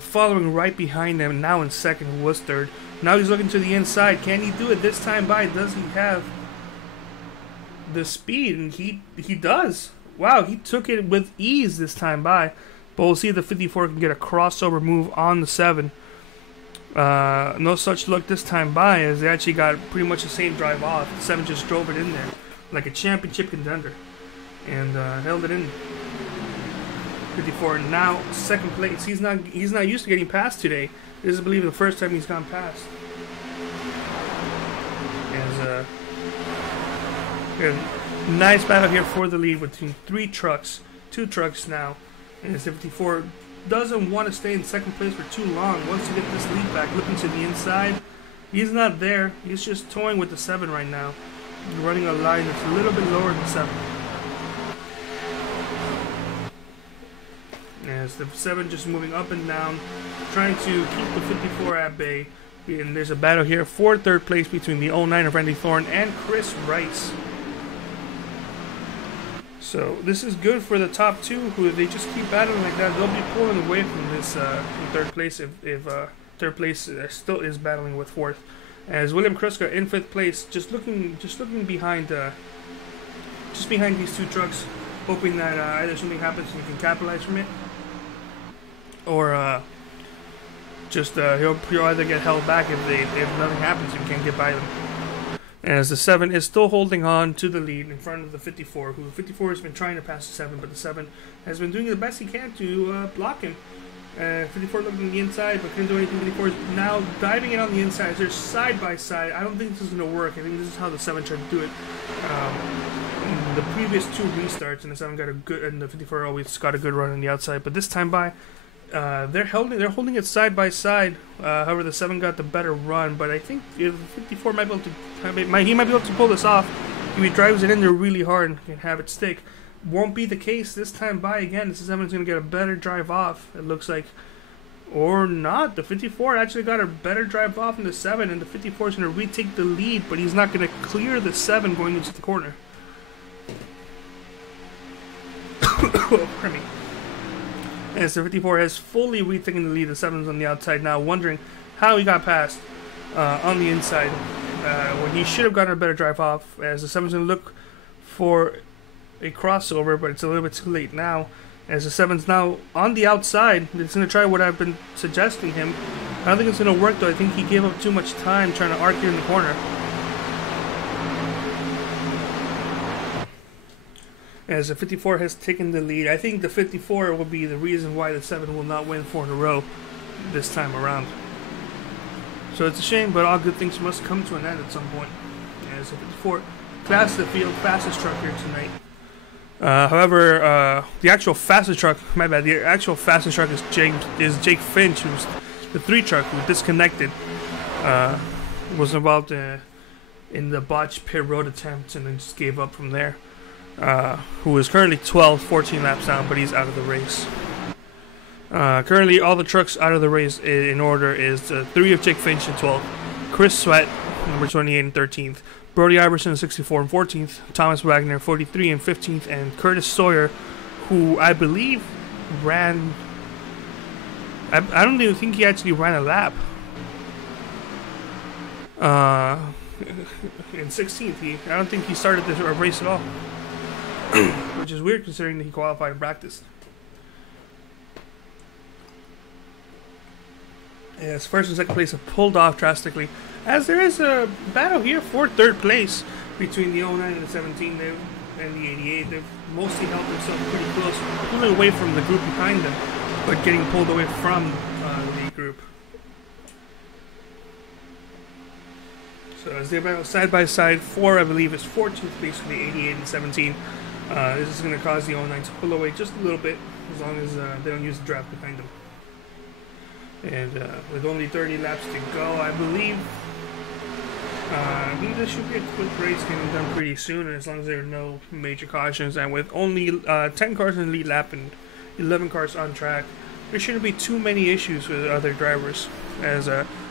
following right behind him, now in second, who was third. Now he's looking to the inside. Can he do it this time by? Does he have the speed? And he does. Wow, he took it with ease this time by. But we'll see if the 54 can get a crossover move on the 7. No such luck this time by, as they actually got pretty much the same drive off. The 7 just drove it in there like a championship contender and held it in. 54 now second place. He's not used to getting past today. This is, I believe, the first time he's gone past. As nice battle here for the lead between 3 trucks, 2 trucks now. And 54 doesn't want to stay in second place for too long. Wants to get this lead back. Looking to the inside. He's not there. He's just toying with the 7 right now. Running a line that's a little bit lower than 7. As the 7 just moving up and down, trying to keep the 54 at bay. And there's a battle here for 3rd place between the 09 of Randy Thorne and Chris Rice. So this is good for the top 2, who, if they just keep battling like that, they'll be pulling away from this from 3rd place if third place still is battling with fourth, as William Kruska in fifth place, just looking behind, just behind these two trucks, hoping that either something happens and he can capitalize from it, or he'll either get held back if nothing happens and can't get by them. As the 7 is still holding on to the lead in front of the 54, who the 54 has been trying to pass the 7, but the 7 has been doing the best he can to block him. 54 looking on the inside, but couldn't do anything. 54 is now diving in on the inside. They're side by side. I don't think this is going to work. I think this is how the 7 tried to do it. In the previous two restarts, and the 7 got a good, and the 54 always got a good run on the outside. But this time they're holding it side by side. However, the 7 got the better run, but I think if 54 might be able to he might be able to pull this off. If he drives it in there really hard and can have it stick. Won't be the case this time by again. The 7 is going to get a better drive off, it looks like. Or not. The 54 actually got a better drive off than the 7, and the 54 is going to retake the lead, but he's not going to clear the 7 going into the corner. Pardon me. As the 54 has fully retaken the lead, the 7's on the outside now, wondering how he got past on the inside when he should have gotten a better drive off, as the 7's going to look for a crossover, but it's a little bit too late now, as the 7's now on the outside. It's going to try what I've been suggesting him. I don't think it's going to work, though. I think he gave up too much time trying to arc here in the corner. As the 54 has taken the lead, I think the 54 will be the reason why the 7 will not win 4 in a row this time around. So it's a shame, but all good things must come to an end at some point. As the 54 fastest the field, fastest truck here tonight. However, the actual fastest truck, my bad, the actual fastest truck is Jake Finch, who's the 3 truck who disconnected, was involved in the botched pit road attempt and then just gave up from there. Who is currently 12, 14 laps down, but he's out of the race. Currently, all the trucks out of the race in order is 3 of Jake Finch in 12th, Chris Sweat, number 28 and 13th, Brody Iverson, 64 and 14th, Thomas Wagner, 43 and 15th, and Curtis Sawyer, who I believe ran... I don't even think he actually ran a lap. In 16th, I don't think he started this race at all. Which is weird considering that he qualified in practice. Yes, first and second place have pulled off drastically, as there is a battle here for third place between the 09 and the 17 and the 88. They've mostly held themselves pretty close, pulling away from the group behind them, but getting pulled away from the group. So as they battle side by side, 4 I believe is 14th place for the 88 and 17. This is going to cause the 09 to pull away just a little bit, as long as they don't use the draft behind them. And with only 30 laps to go, I believe this should be a quick race getting done pretty soon, and as long as there are no major cautions, and with only 10 cars in the lead lap and 11 cars on track, there shouldn't be too many issues with other drivers, as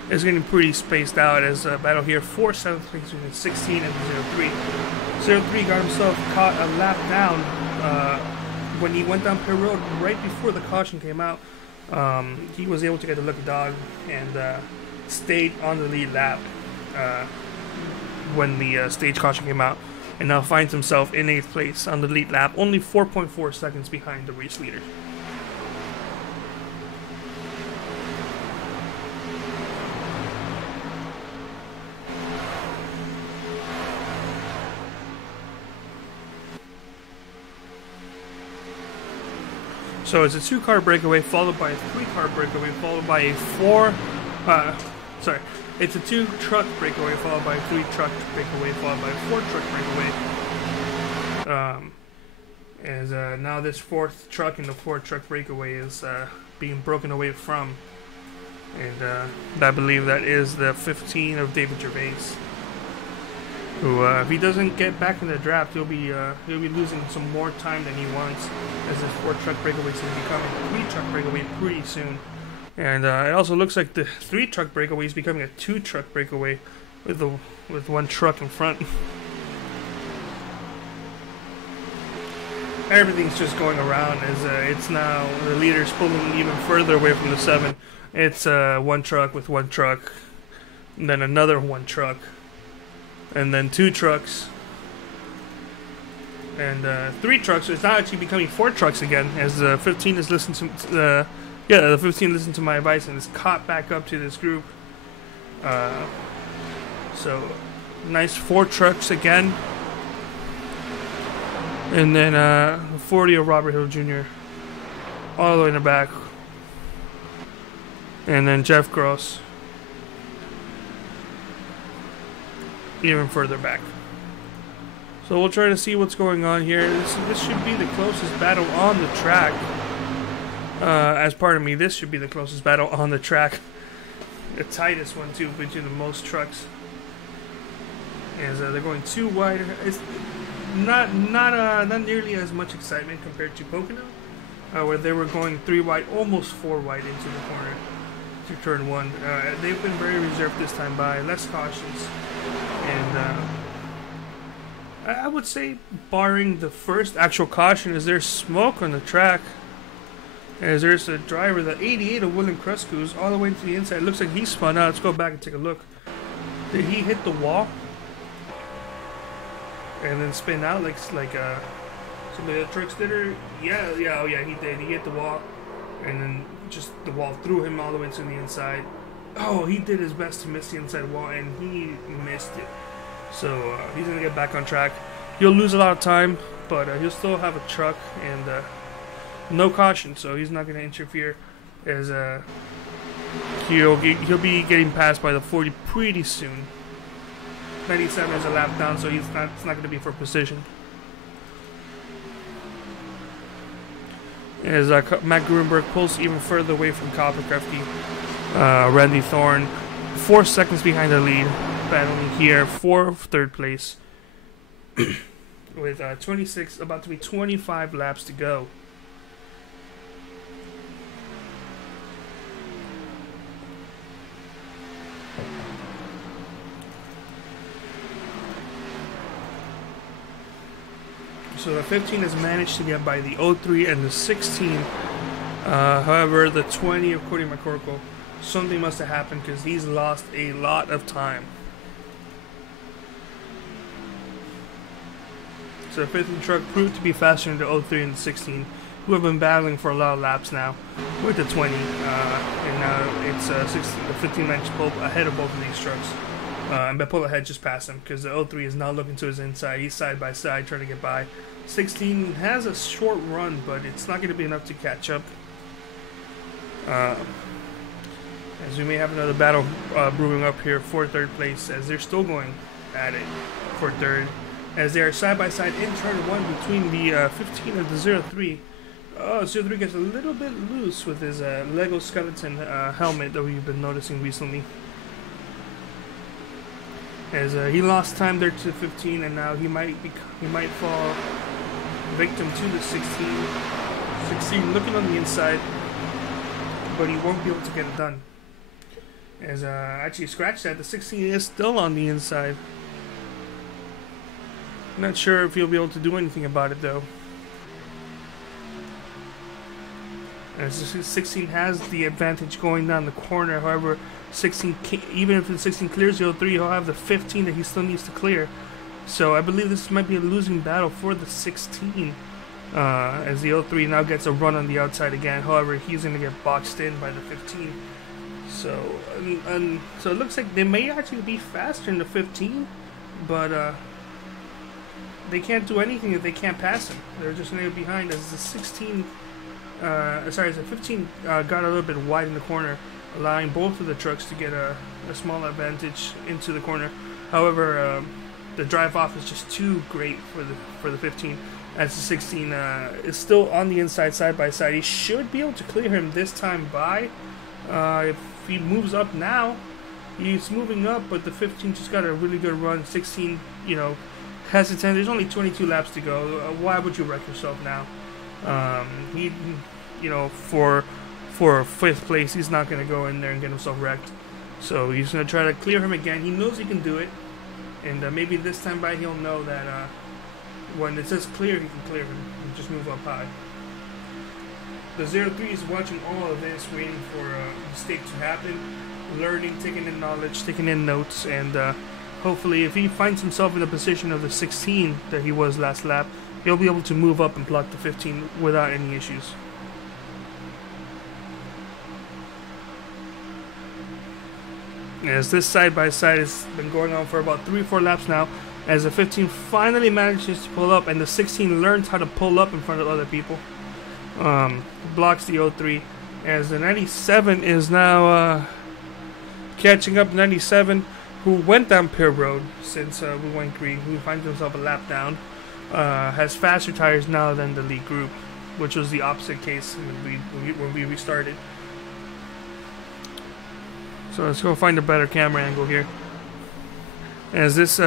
it's getting pretty spaced out, as a battle here for 7th place between 16 and 03. 03 got himself caught a lap down when he went down pit road right before the caution came out. He was able to get the lucky dog and stayed on the lead lap when the stage caution came out, and now finds himself in 8th place on the lead lap, only 4.4 seconds behind the race leader. So it's a 2-car breakaway, followed by a 3-car breakaway, followed by a it's a 2-truck breakaway, followed by a 3-truck breakaway, followed by a 4-truck breakaway. As now this 4th truck and the 4th-truck breakaway is being broken away from. And I believe that is the 15 of David Gervais, who, if he doesn't get back in the draft, he'll be losing some more time than he wants, as this 4-truck breakaway is going to become a 3-truck breakaway pretty soon. And it also looks like the 3-truck breakaway is becoming a 2-truck breakaway with 1 truck in front. Everything's just going around, as it's now the leader's pulling even further away from the 7. It's one truck with one truck, and then another one truck, and then two trucks, and three trucks. So it's now actually becoming four trucks again, as the 15 is listening to the 15 listened to my advice and is caught back up to this group. So nice four trucks again, and then 40 of Robert Hill Jr. all the way in the back, and then Jeff Gross even further back. So we'll try to see what's going on here. This should be the closest battle on the track. This should be the closest battle on the track. The tightest one too, between the most trucks. As they're going too wide. It's not nearly as much excitement compared to Pocono, where they were going 3 wide, almost 4 wide into the corner to turn 1. They've been very reserved this time by, less cautious, and I would say, barring the first actual caution, is there's smoke on the track. As there's a driver, the 88 of William Krusku's, all the way to the inside. It looks like he spun out. Let's go back and take a look. Did he hit the wall and then spin out like some of the trucks did? Or yeah, he did. He hit the wall, and then just the wall threw him all the way to the inside. Oh, he did his best to miss the inside wall, and he missed it. So he's gonna get back on track. He'll lose a lot of time, but he'll still have a truck and no caution, so he's not gonna interfere. As he'll be getting passed by the 40 pretty soon. 97 is a lap down, so it's not gonna be for precision. As Matt Gruenberg pulls even further away from Kyle Pekrevsky, Randy Thorne 4 seconds behind the lead, battling here for third place with 26, about to be 25 laps to go. So the 15 has managed to get by the 03 and the 16. However, the 20 of Cody McCorkle, something must have happened because he's lost a lot of time. So the 15 truck proved to be faster than the 03 and the 16, who have been battling for a lot of laps now with the 20. And now it's the 15 managed to pull ahead of both of these trucks. And by pull ahead, just past him, because the 03 is now looking to his inside. He's side by side trying to get by. 16 has a short run, but it's not going to be enough to catch up. As we may have another battle brewing up here for third place, as they're still going at it for third. As they are side by side in turn 1 between the 15 and the 03. 03 gets a little bit loose with his Lego skeleton helmet that we've been noticing recently. As he lost time there to 15, and now he might fall victim to the 16. 16 looking on the inside, but he won't be able to get it done. As actually scratch that, the 16 is still on the inside. Not sure if he'll be able to do anything about it though. As the 16 has the advantage going down the corner. However, 16 even if the 16 clears the 03, he'll have the 15 that he still needs to clear. So I believe this might be a losing battle for the 16. As the 03 now gets a run on the outside again. However, he's going to get boxed in by the 15. So so it looks like they may actually be faster than the 15, but they can't do anything if they can't pass him. They're just going to get behind as the 16. As the 15 got a little bit wide in the corner, allowing both of the trucks to get a small advantage into the corner. However, the drive off is just too great for the 15. As the 16 is still on the inside, side by side, he should be able to clear him this time by. If he moves up now, he's moving up, but the 15 just got a really good run. 16, hesitant. There's only 22 laps to go. Why would you wreck yourself now? He, for 5th place, he's not going to go in there and get himself wrecked. So he's going to try to clear him again. He knows he can do it, and maybe this time by he'll know that when it says clear, he can clear him and just move up high. The 03 is watching all of this, waiting for a mistake to happen, learning, taking in knowledge, taking in notes, and hopefully if he finds himself in the position of the 16 that he was last lap, he'll be able to move up and block the 15 without any issues. As this side-by-side has been going on for about 3-4 laps now, as the 15 finally manages to pull up and the 16 learns how to pull up in front of other people. Blocks the 03, as the 97 is now catching up to 97, who went down pit road since we went green, who finds himself a lap down, has faster tires now than the lead group, which was the opposite case when we restarted. So let's go find a better camera angle here. As this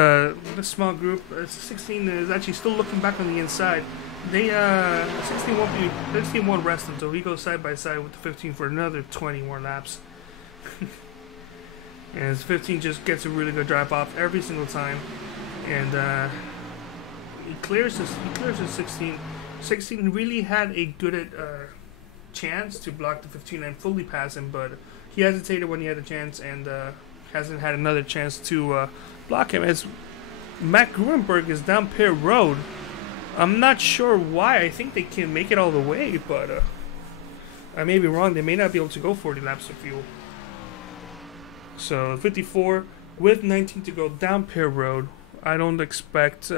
small group, 16 is actually still looking back on the inside. 16 won't rest until he goes side by side with the 15 for another 20 more laps. As 15 just gets a really good drop off every single time, and he clears his 16. 16 really had a good chance to block the 15 and fully pass him, but he hesitated when he had a chance, and hasn't had another chance to block him. As Matt Gruenberg is down pit road. I'm not sure why. I think they can make it all the way, but I may be wrong. They may not be able to go 40 laps of fuel. So 54 with 19 to go down pit road. I don't expect.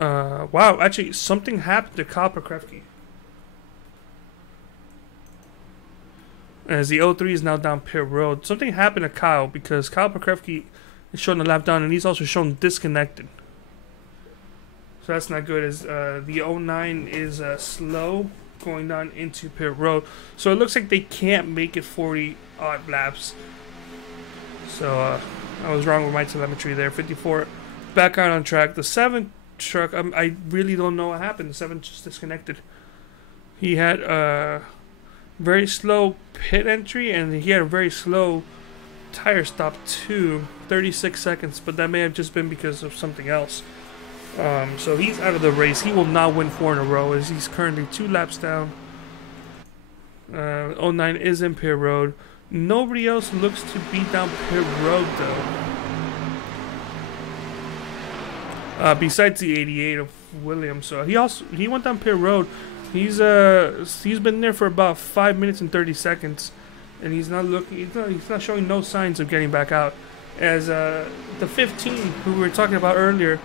Wow, actually, something happened to Kyle Pekrevsky. As the 03 is now down pit road. Something happened to Kyle because Kyle Pekrevsky is showing a lap down, and he's also shown disconnected. So that's not good, as the 09 is slow going down into pit road. So it looks like they can't make it 40 odd laps. So I was wrong with my telemetry there. 54 back out on track. The 7 truck, I really don't know what happened. The 7 just disconnected. He had a very slow pit entry, and he had a very slow tire stop too, 36 seconds, but that may have just been because of something else. So he's out of the race. He will not win 4 in a row, as he's currently 2 laps down. 09 is in pit road. Nobody else looks to be down pit road though. Besides the 88 of Williams, so he went down pit road. He's been there for about 5 minutes and 30 seconds, and he's not looking. He's not showing no signs of getting back out. As the 15 who we were talking about earlier.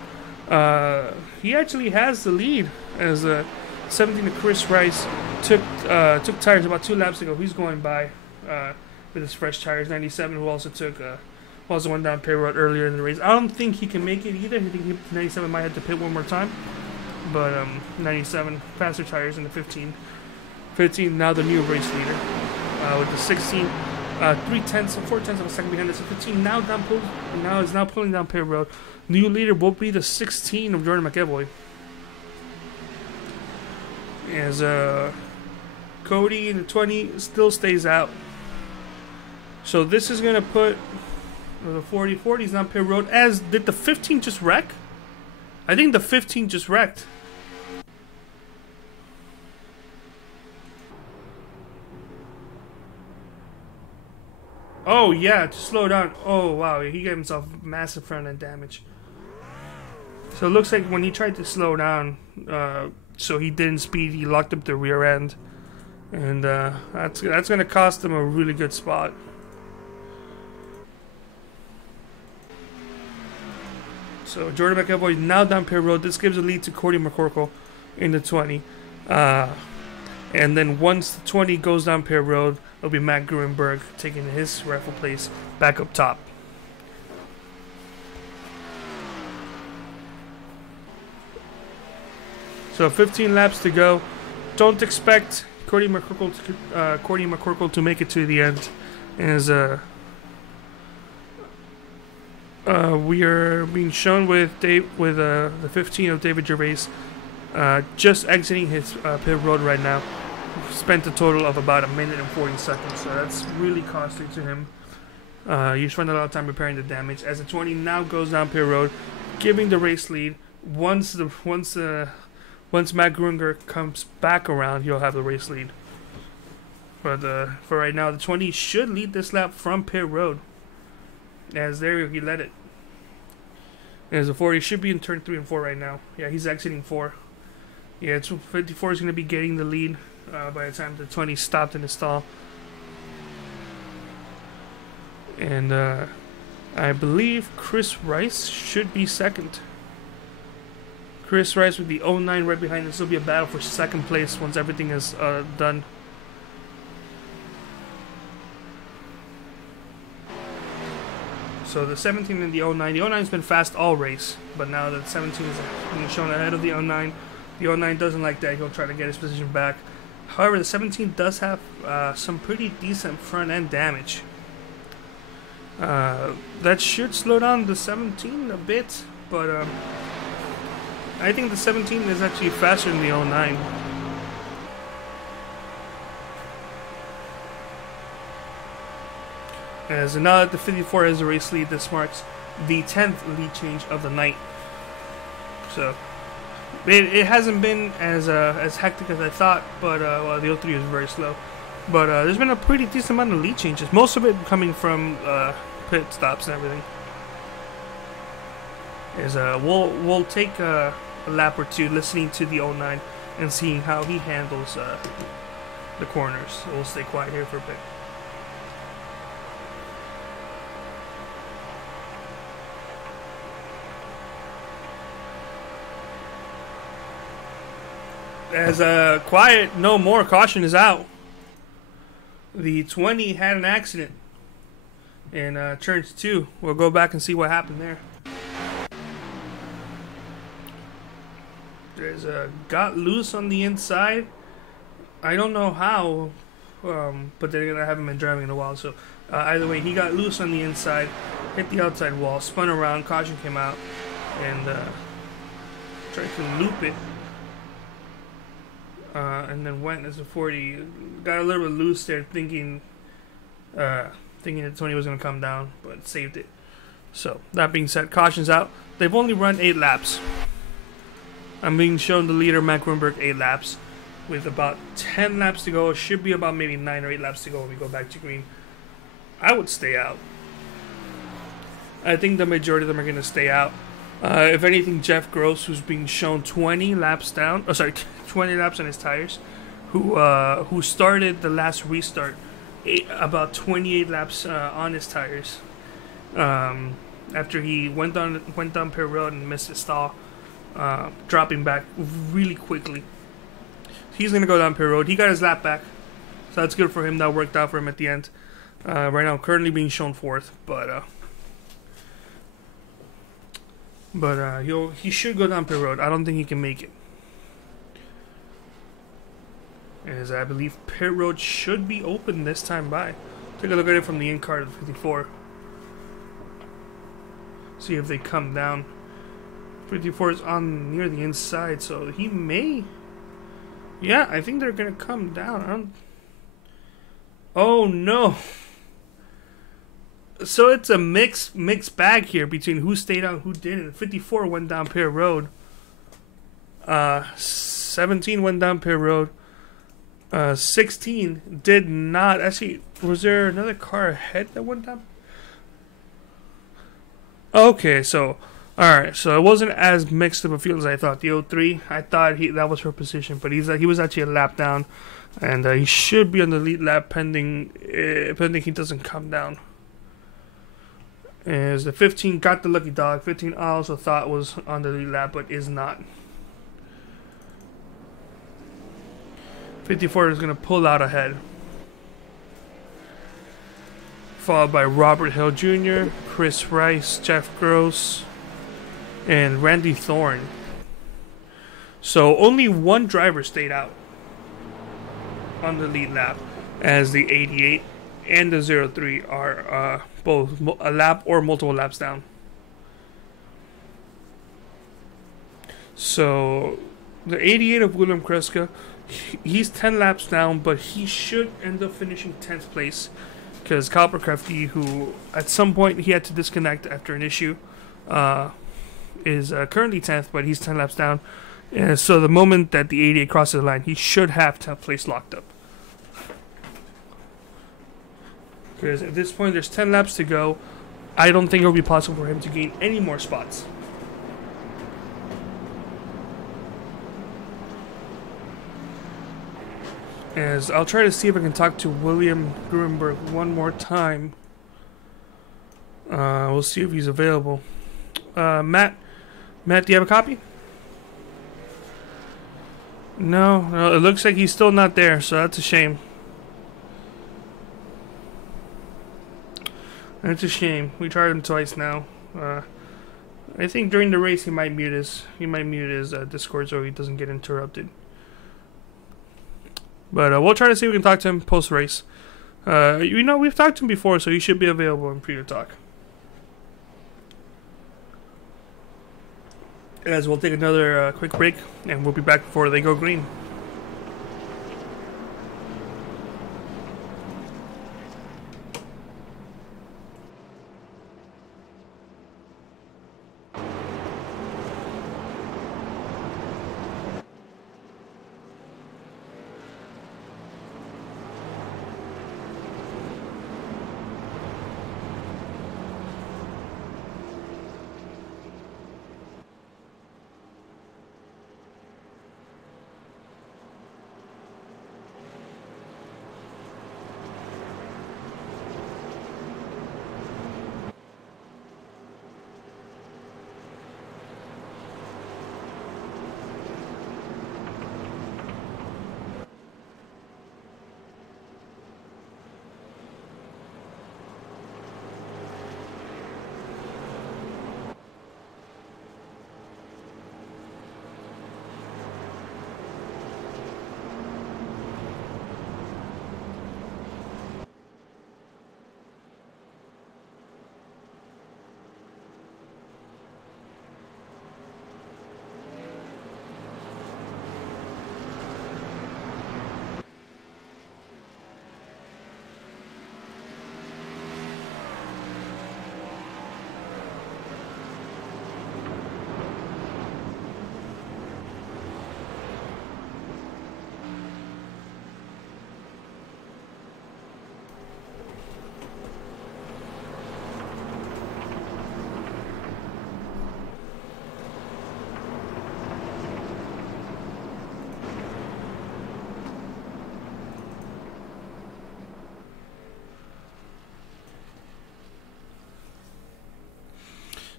He actually has the lead, as 17 of Chris Rice took tires about 2 laps ago. He's going by with his fresh tires. 97 who also went down pit road earlier in the race. I don't think he can make it either. I think 97 might have to pit one more time, but 97 faster tires in the 15. 15 now the new race leader with the 16. 4/10 of a second behind this. 15 is now pulling down pit road. New leader will be the 16 of Jordan McEvoy. As Cody in the 20 still stays out. So this is going to put the 40. 40 is on pit road. As did the 15 just wreck? I think the 15 just wrecked. Oh yeah, to slow down. Oh wow, he gave himself massive front end damage. So it looks like when he tried to slow down, so he didn't speed, he locked up the rear end, and that's going to cost him a really good spot. So Jordan McEvoy now down pit road. This gives a lead to Cody McCorkle in the 20. And then once the 20 goes down pit road, it'll be Matt Gruenberg taking his rightful place back up top. So 15 laps to go. Don't expect Cody McCorkle to make it to the end, as we are being shown with the 15 of David Gervais just exiting his pit road right now. Spent a total of about 1 minute and 40 seconds, so that's really costly to him. You spend a lot of time repairing the damage. As the 20 now goes down pit road, giving the race lead. Once Once Matt Grunger comes back around, he'll have the race lead. But for right now, the 20 should lead this lap from pit road. As there he led it. And as the 40 should be in turn 3 and 4 right now. Yeah, he's exiting 4. Yeah, 54 is going to be getting the lead by the time the 20 stopped in the stall. And I believe Chris Rice should be second. Chris Rice with the 09 right behind. This will be a battle for second place once everything is done. So the 17 and the 09. The 09's been fast all race, but now the 17 is being shown ahead of the 09. The 09 doesn't like that. He'll try to get his position back. However, the 17 does have some pretty decent front end damage. That should slow down the 17 a bit, but I think the 17 is actually faster than the 09. As now that the 54 has a race lead, this marks the 10th lead change of the night. So it hasn't been as hectic as I thought, but well, the 03 is very slow. But there's been a pretty decent amount of lead changes. Most of it coming from pit stops and everything. We'll take a lap or two listening to the 09 and seeing how he handles the corners. So we'll stay quiet here for a bit. As quiet, no more, caution is out. The 20 had an accident in turn 2. We'll go back and see what happened there. There's got loose on the inside. I don't know how, but they're gonna haven't been driving in a while. So either way, he got loose on the inside, hit the outside wall, spun around, caution came out, and tried to loop it. And then went as a 40. Got a little bit loose there, thinking that 20 was going to come down, but saved it. So, that being said, caution's out. They've only run 8 laps. I'm being shown the leader, Matt Grunberg, 8 laps. With about 10 laps to go. It should be about maybe 9 or 8 laps to go when we go back to green. I would stay out. I think the majority of them are going to stay out. If anything, Jeff Gross, who's being shown 20 laps down, 20 laps on his tires, who started the last restart about 28 laps on his tires, after he went down pit road and missed his stall, dropping back really quickly. He's gonna go down pit road. He got his lap back, so that's good for him. That worked out for him at the end. Right now, currently being shown 4th, but he should go down pit road. I don't think he can make it, as I believe pit road should be open this time by. Take a look at it from the in car of the 54. See if they come down. 54 is on near the inside, so he may. Yeah, I think they're gonna come down. Oh no! So it's a mixed bag here between who stayed out and who didn't. 54 went down pit road. 17 went down pit road. 16 did not. Actually, was there another car ahead that went down? Okay, so alright, so it wasn't as mixed of a field as I thought. The 03, I thought that was her position, but he was actually a lap down, and he should be on the lead lap pending he doesn't come down. As the 15 got the lucky dog. 15 I also thought was on the lead lap, but is not. 54 is going to pull out ahead. Followed by Robert Hill Jr., Chris Rice, Jeff Gross, and Randy Thorne. So only one driver stayed out on the lead lap, as the 88 and the 03 are both a lap or multiple laps down. So the 88 of William Kreska, he's 10 laps down, but he should end up finishing 10th place, because Kyle Krefke, who at some point he had to disconnect after an issue, is currently 10th, but he's 10 laps down. And so the moment that the 88 crosses the line, he should have 10th place locked up. Because at this point, there's 10 laps to go. I don't think it will be possible for him to gain any more spots. As I'll try to see if I can talk to William Gruenberg one more time. We'll see if he's available. Matt, do you have a copy? No, it looks like he's still not there, so that's a shame. That's a shame. We tried him twice now. I think during the race he might mute his Discord so he doesn't get interrupted. But we'll try to see if we can talk to him post race. We've talked to him before, so he should be available and free to talk. As we'll take another quick break, and we'll be back before they go green.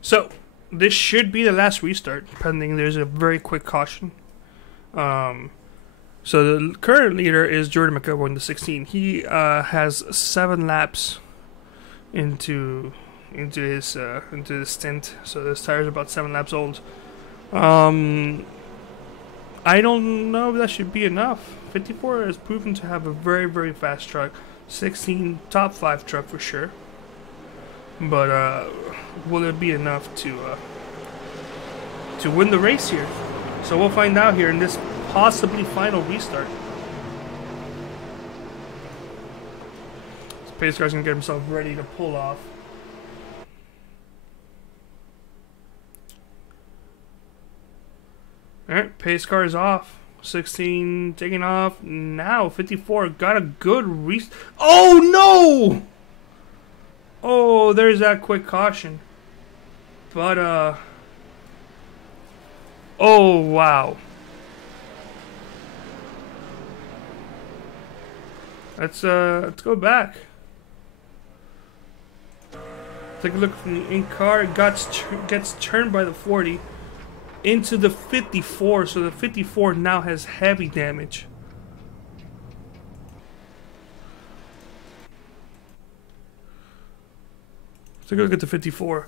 So, this should be the last restart, pending there's a very quick caution. So the current leader is Jordan McElroy, the 16. He has 7 laps into his stint. So this tire's about 7 laps old. I don't know if that should be enough. 54 has proven to have a very, very fast truck. 16 top 5 truck for sure. But will it be enough to win the race here? So we'll find out here in this possibly final restart. This pace car's gonna get himself ready to pull off. Alright, pace car is off. 16 taking off now. 54 got a good restart. Oh no! Oh, there's that quick caution. But, oh, wow. Let's go back. Take a look from the in-car. It gets turned by the 40 into the 54. So the 54 now has heavy damage. Take a look at the 54.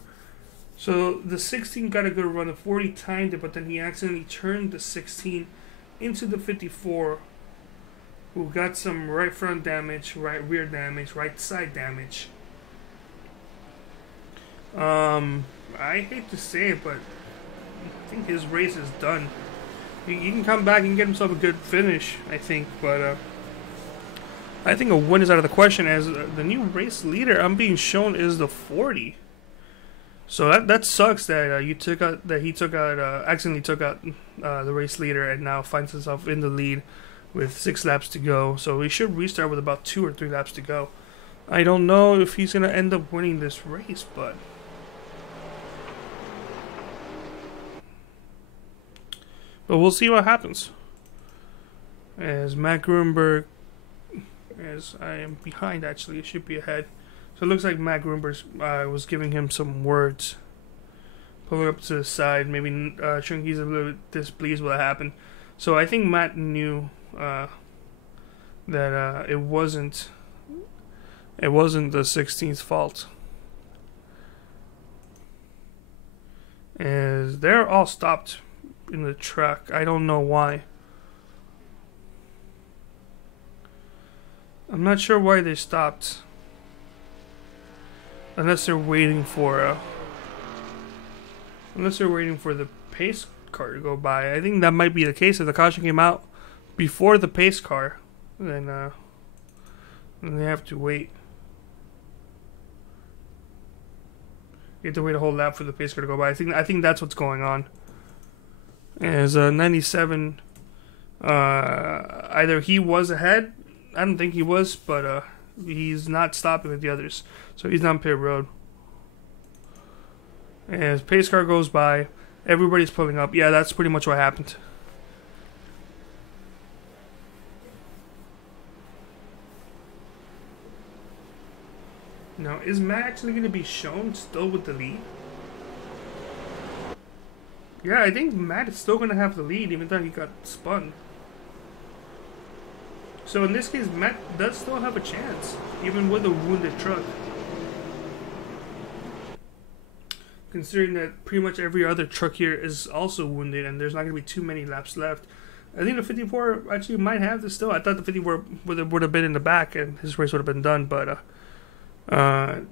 So the 16 got a good run. The 40 timed it, but then he accidentally turned the 16 into the 54, who got some right front damage, right rear damage, right side damage. I hate to say it, but I think his race is done. He can come back and get himself a good finish, I think, but I think a win is out of the question, as the new race leader I'm being shown is the 40. So that sucks that he took out accidentally took out the race leader and now finds himself in the lead with 6 laps to go. So he should restart with about 2 or 3 laps to go. I don't know if he's gonna end up winning this race, but we'll see what happens. As Matt Grunberg, as I am behind actually, it should be ahead. So it looks like Matt Grunberg was giving him some words. Pulling up to the side, maybe showing he's a little bit displeased with what happened. So I think Matt knew that it wasn't the 16th fault. As they're all stopped in the track. I don't know why. I'm not sure why they stopped. Unless they're waiting for the pace car to go by. I think that might be the case. If the caution came out before the pace car, then they have to wait. You have to wait a whole lap for the pace car to go by. I think that's what's going on. As 97, either he was ahead. I don't think he was, but he's not stopping with the others, so he's on pit road. As pace car goes by, everybody's pulling up. Yeah, that's pretty much what happened. Now, is Matt actually going to be shown still with the lead? Yeah, I think Matt is still going to have the lead even though he got spun. So in this case, Matt does still have a chance, even with a wounded truck. Considering that pretty much every other truck here is also wounded and there's not going to be too many laps left. I think the 54 actually might have this still. I thought the 54 would have been in the back and his race would have been done, but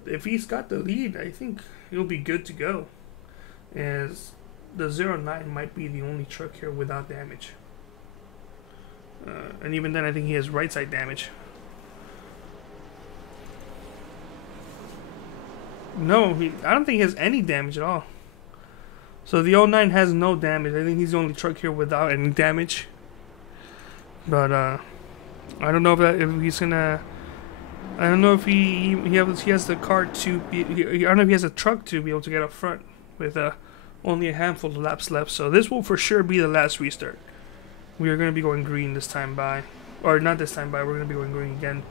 if he's got the lead, I think he'll be good to go. As the 09 might be the only truck here without damage. And even then, I think he has right side damage. No, I don't think he has any damage at all. So the 09 has no damage. I think he's the only truck here without any damage. But I don't know if he's gonna. I don't know if he has the car to be. I don't know if he has a truck to be able to get up front with only a handful of laps left. So this will for sure be the last restart. We are going to be going green this time by, or not this time by. We're going to be going green again.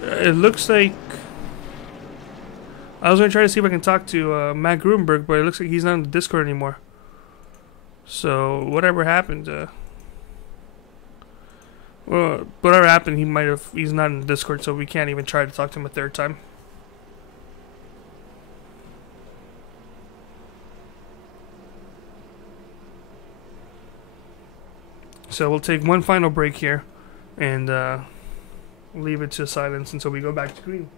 It looks like I was going to try to see if I can talk to Matt Grunberg, but it looks like he's not in the Discord anymore. So whatever happened, he's not in the Discord, so we can't even try to talk to him a third time. So we'll take one final break here and leave it to silence until we go back to green.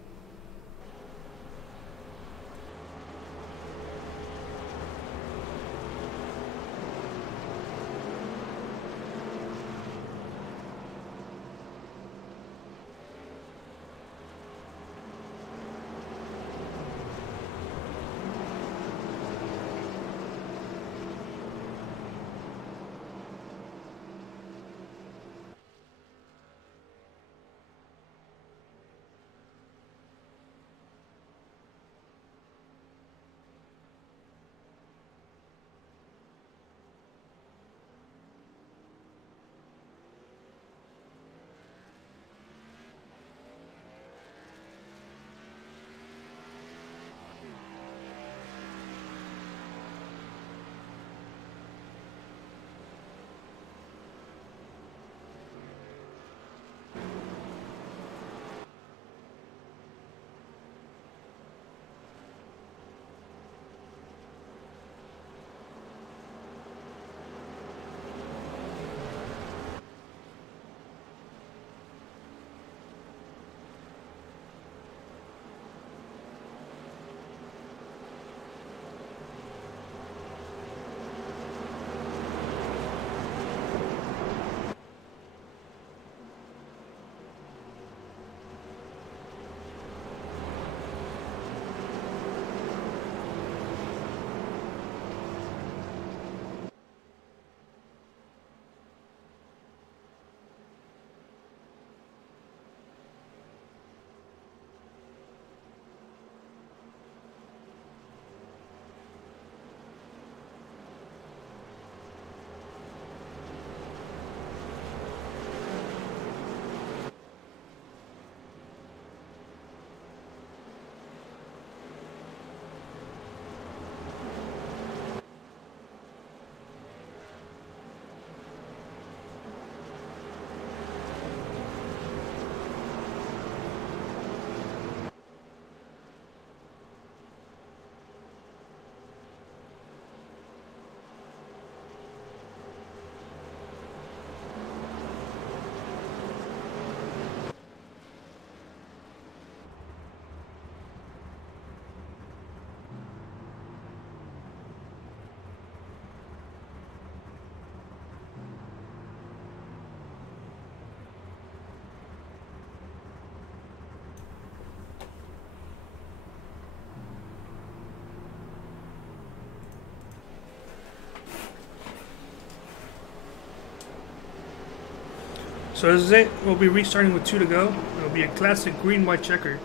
So this is it. We'll be restarting with 2 to go. It'll be a classic green-white checker.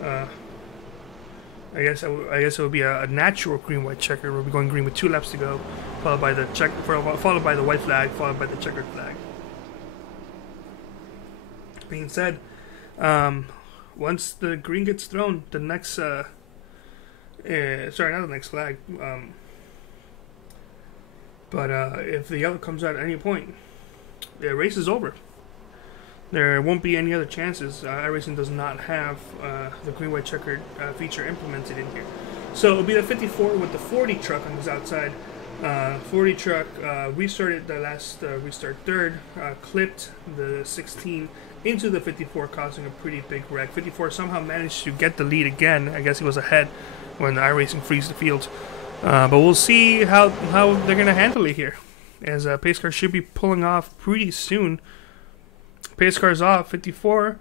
I guess it will be a natural green-white checker. We'll be going green with 2 laps to go, followed by the white flag, followed by the checkered flag. Being said, once the green gets thrown, the next sorry, not the next flag, but if the yellow comes out at any point, the race is over. There won't be any other chances. iRacing does not have the green-white checkered feature implemented in here. So it'll be the 54 with the 40 truck on this outside. 40 truck restarted the last restart third, clipped the 16 into the 54, causing a pretty big wreck. 54 somehow managed to get the lead again. I guess he was ahead when iRacing frees the field. But we'll see how they're going to handle it here, as pace car should be pulling off pretty soon. Pace car's off. 54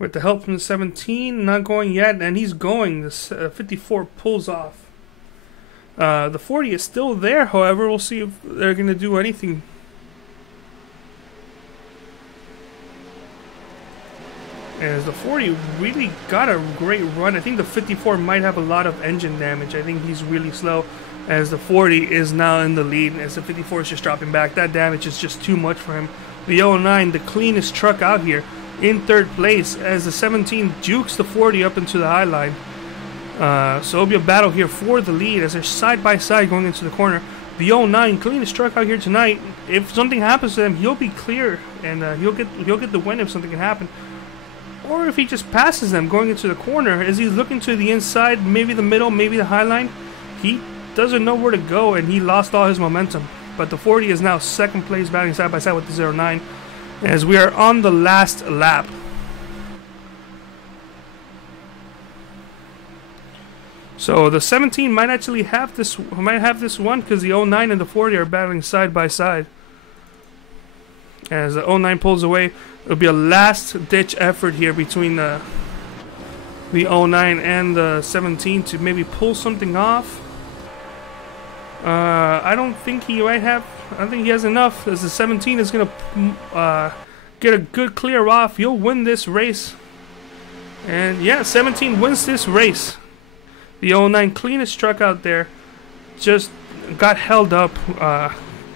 with the help from the 17, not going yet, and he's going. This 54 pulls off. The 40 is still there, however. We'll see if they're going to do anything. As the 40 really got a great run. I think the 54 might have a lot of engine damage. I think he's really slow, as the 40 is now in the lead, as the 54 is just dropping back. That damage is just too much for him. The 09, the cleanest truck out here, in third place, as the 17 jukes the 40 up into the high line. So it'll be a battle here for the lead, as they're side by side going into the corner. The 09, cleanest truck out here tonight. If something happens to him, he'll be clear, and he'll get the win if something can happen. Or if he just passes them going into the corner, as he's looking to the inside, maybe the middle, maybe the high line, he doesn't know where to go, and he lost all his momentum. But the 40 is now second place, battling side by side with the 09, as we are on the last lap. So the 17 might actually have this one, because the 09 and the 40 are battling side by side. As the 09 pulls away, it'll be a last-ditch effort here between the 09 and the 17 to maybe pull something off. I don't think he might have. I don't think he has enough, as the 17 is going to get a good clear off. He'll win this race. And yeah, 17 wins this race. The 09, cleanest truck out there, just got held up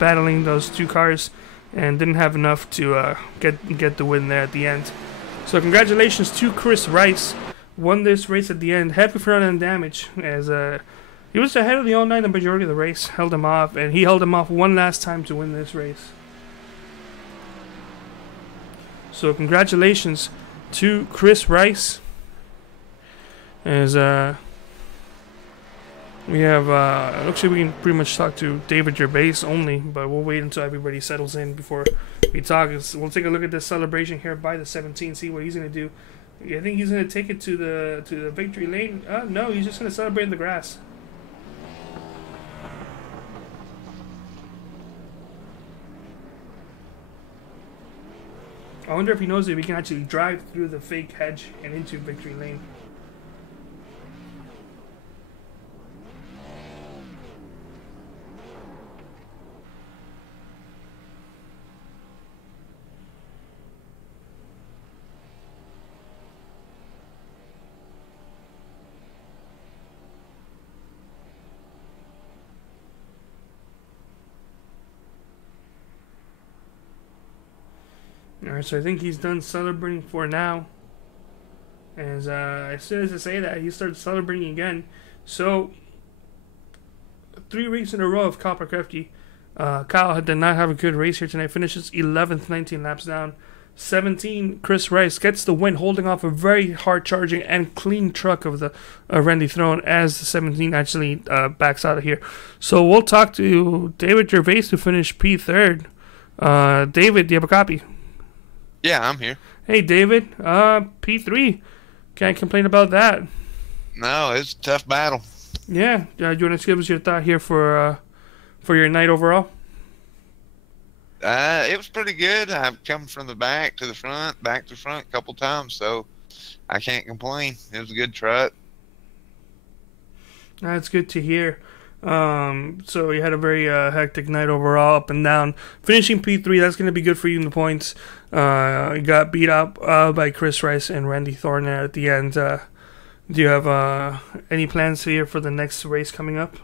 battling those two cars, and didn't have enough to get the win there at the end. So congratulations to Chris Rice. Won this race at the end. Heavy front end damage, as he was ahead of the 09 the majority of the race. Held him off, and he held him off one last time to win this race. So congratulations to Chris Rice. As we have, looks like we can pretty much talk to David Gervais only, but we'll wait until everybody settles in before we talk. We'll take a look at this celebration here by the 17, see what he's going to do. I think he's going to take it to the victory lane. No, he's just going to celebrate in the grass. I wonder if he knows if he can actually drive through the fake hedge and into victory lane. Alright, so I think he's done celebrating for now. As soon as I say that, he starts celebrating again. So, 3 weeks in a row of Kyle Parkrevke. Kyle did not have a good race here tonight. Finishes 11th, 19 laps down. 17, Chris Rice gets the win, holding off a very hard-charging and clean truck of the Randy Throne, as the 17 actually backs out of here. So we'll talk to David Gervais to finish P3rd. David, do you have a copy? Yeah, I'm here. Hey, David. P3. Can't complain about that. No, it's a tough battle. Yeah. Do you want to give us your thought here for your night overall? It was pretty good. I've come from the back to the front, back to front a couple times, so I can't complain. It was a good truck. That's good to hear. So you had a very hectic night overall, up and down. Finishing P3, that's going to be good for you in the points. You got beat up by Chris Rice and Randy Thorne at the end. Do you have any plans here for the next race coming up?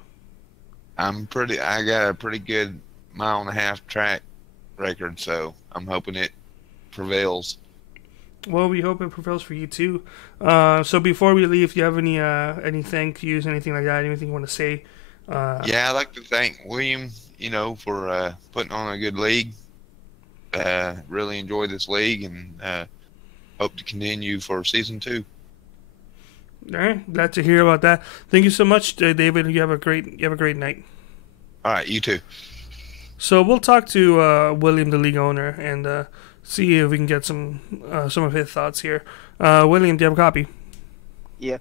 I got a pretty good 1.5-mile track record, so I'm hoping it prevails. Well, we hope it prevails for you too. So before we leave, do you have any thank yous, anything like that, anything you want to say? Yeah, I'd like to thank William, for putting on a good league. Really enjoyed this league and hope to continue for season 2. All right, glad to hear about that. Thank you so much, David. You have a great night. All right, you too. So we'll talk to William, the league owner, and see if we can get some of his thoughts here. William, do you have a copy? Yeah.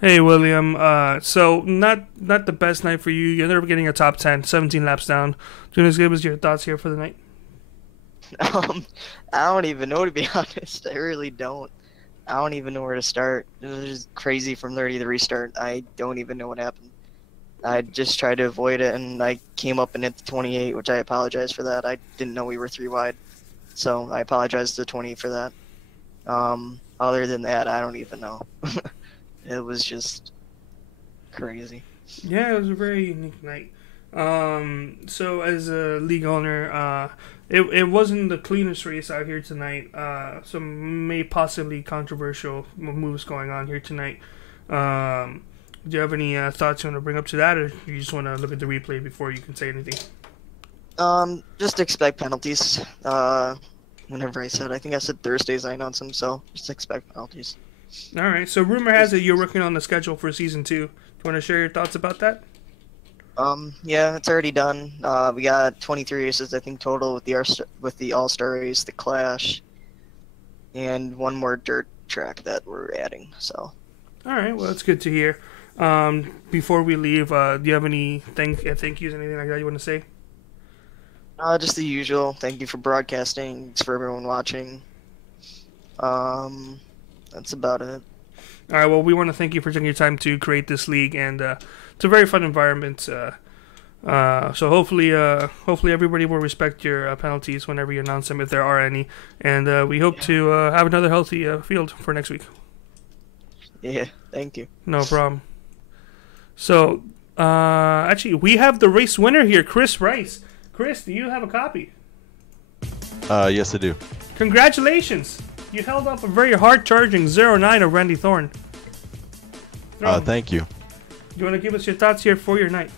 Hey, William. So not the best night for you. You ended up getting a top 10, 17 laps down. Do you want to give us your thoughts here for the night? I don't even know, to be honest. I really don't. I don't even know where to start. It was just crazy from 30 to the restart. I don't even know what happened. I just tried to avoid it, and I came up and hit the 28, which I apologize for that. I didn't know we were 3 wide, so I apologize to the 20 for that. Other than that, I don't even know. It was just crazy. Yeah, it was a very unique night. So as a league owner, it wasn't the cleanest race out here tonight. Some may possibly controversial moves going on here tonight. Do you have any thoughts you want to bring up to that, or you just want to look at the replay before you can say anything? Just expect penalties. Whenever I think I said Thursdays I announced them, so just expect penalties. All right. So rumor has it you're working on the schedule for season 2. Do you want to share your thoughts about that? Yeah, it's already done. We got 23 races, I think, total with the All-Star race, the Clash, and one more dirt track that we're adding. So. All right. Well, that's good to hear. Before we leave, do you have any thank yous, anything like that you want to say? Just the usual. Thank you for broadcasting. Thanks for everyone watching. That's about it. All right. Well, we want to thank you for taking your time to create this league, and it's a very fun environment. So hopefully everybody will respect your penalties whenever you announce them, if there are any. And we hope to have another healthy field for next week. Yeah. Thank you. No problem. So, actually, we have the race winner here, Chris Rice. Chris, do you have a copy? Yes, I do. Congratulations! You held up a very hard-charging 0-9 of Randy Thorne. Thank you. You want to give us your thoughts here for your night?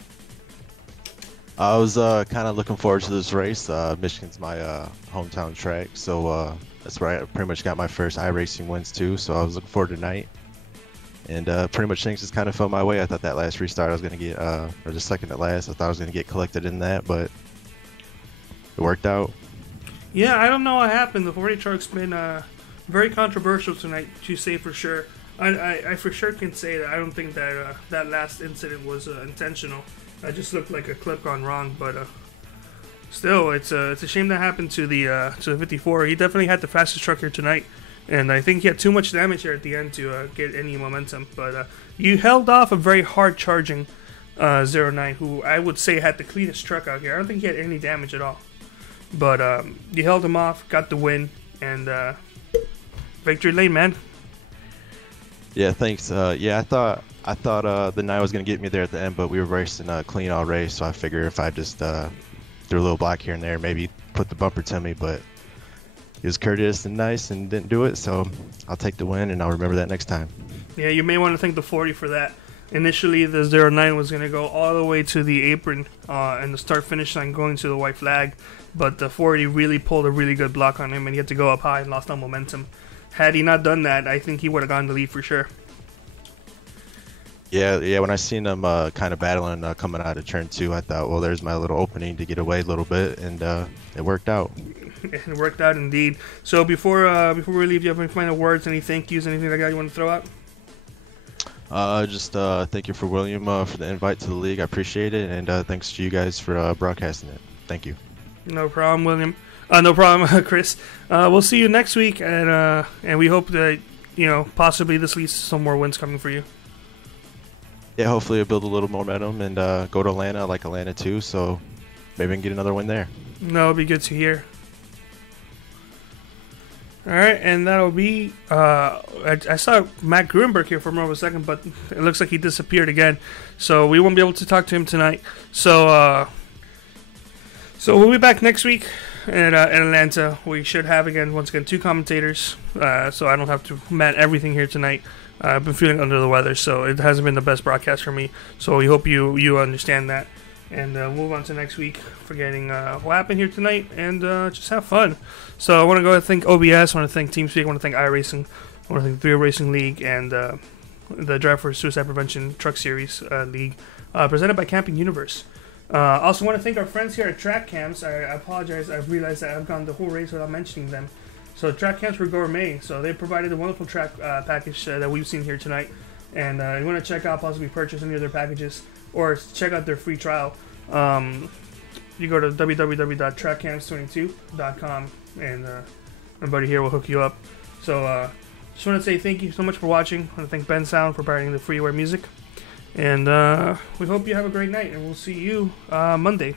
I was kind of looking forward to this race. Michigan's my hometown track, so that's where I pretty much got my first iRacing wins too. So I was looking forward to tonight. And pretty much things just kind of fell my way. I thought that last restart I was going to get, or the second to last, I thought I was going to get collected in that, but it worked out. Yeah, I don't know what happened. The 40 truck's been very controversial tonight, to say for sure. I for sure can say that I don't think that that last incident was intentional. It just looked like a clip gone wrong, but still, it's a shame that happened to the 54. He definitely had the fastest truck here tonight. And I think he had too much damage here at the end to get any momentum. But you held off a very hard-charging 09, who I would say had the cleanest truck out here. I don't think he had any damage at all. But you held him off, got the win, and victory lane, man. Yeah, thanks. Yeah, I thought the 9 was going to get me there at the end, but we were racing clean all race, so I figured if I just threw a little block here and there, maybe put the bumper to me, but he was courteous and nice and didn't do it, so I'll take the win and I'll remember that next time. Yeah, you may want to thank the 40 for that. Initially, the 09 was going to go all the way to the apron and the start-finish line going to the white flag, but the 40 really pulled a really good block on him and he had to go up high and lost on momentum. Had he not done that, I think he would have gone the lead for sure. Yeah. When I seen them kind of battling coming out of turn 2, I thought, well, there's my little opening to get away a little bit, and it worked out. It worked out indeed. So before we leave, do you have any final words, any thank yous, anything like that you want to throw out? Just thank you for William for the invite to the league. I appreciate it, and thanks to you guys for broadcasting it. Thank you. No problem, William. No problem, Chris. We'll see you next week, and we hope that possibly this leads to some more wins coming for you. yeah, hopefully I'll build a little momentum and go to Atlanta. I like Atlanta too, so maybe I can get another win there. No, it'll be good to hear. All right, and that'll be. I saw Matt Gruenberg here for more of a second, but it looks like he disappeared again, so we won't be able to talk to him tonight. So we'll be back next week in Atlanta. We should have once again 2 commentators, so I don't have to man everything here tonight. I've been feeling under the weather, so it hasn't been the best broadcast for me. So we hope you understand that. And move on to next week, forgetting what happened here tonight, and just have fun. So I want to go ahead and thank OBS, I want to thank TeamSpeak, I want to thank iRacing, I want to thank the 3 Racing League, and the Drive for Suicide Prevention Truck Series League, presented by Camping Universe. Also want to thank our friends here at Track Camps. I apologize, I've realized that I've gone the whole race without mentioning them. So Track Camps were Gourmet, so they provided a wonderful track package that we've seen here tonight. And you want to check out, possibly purchase any of their packages, or check out their free trial. You go to www.trackcamps22.com, and everybody here will hook you up. So just want to say thank you so much for watching. I want to thank BenSound for providing the freeware music. And we hope you have a great night, and we'll see you Monday.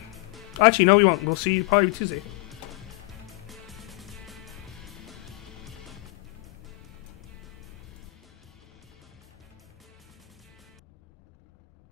Actually, no, we won't. We'll see you probably Tuesday.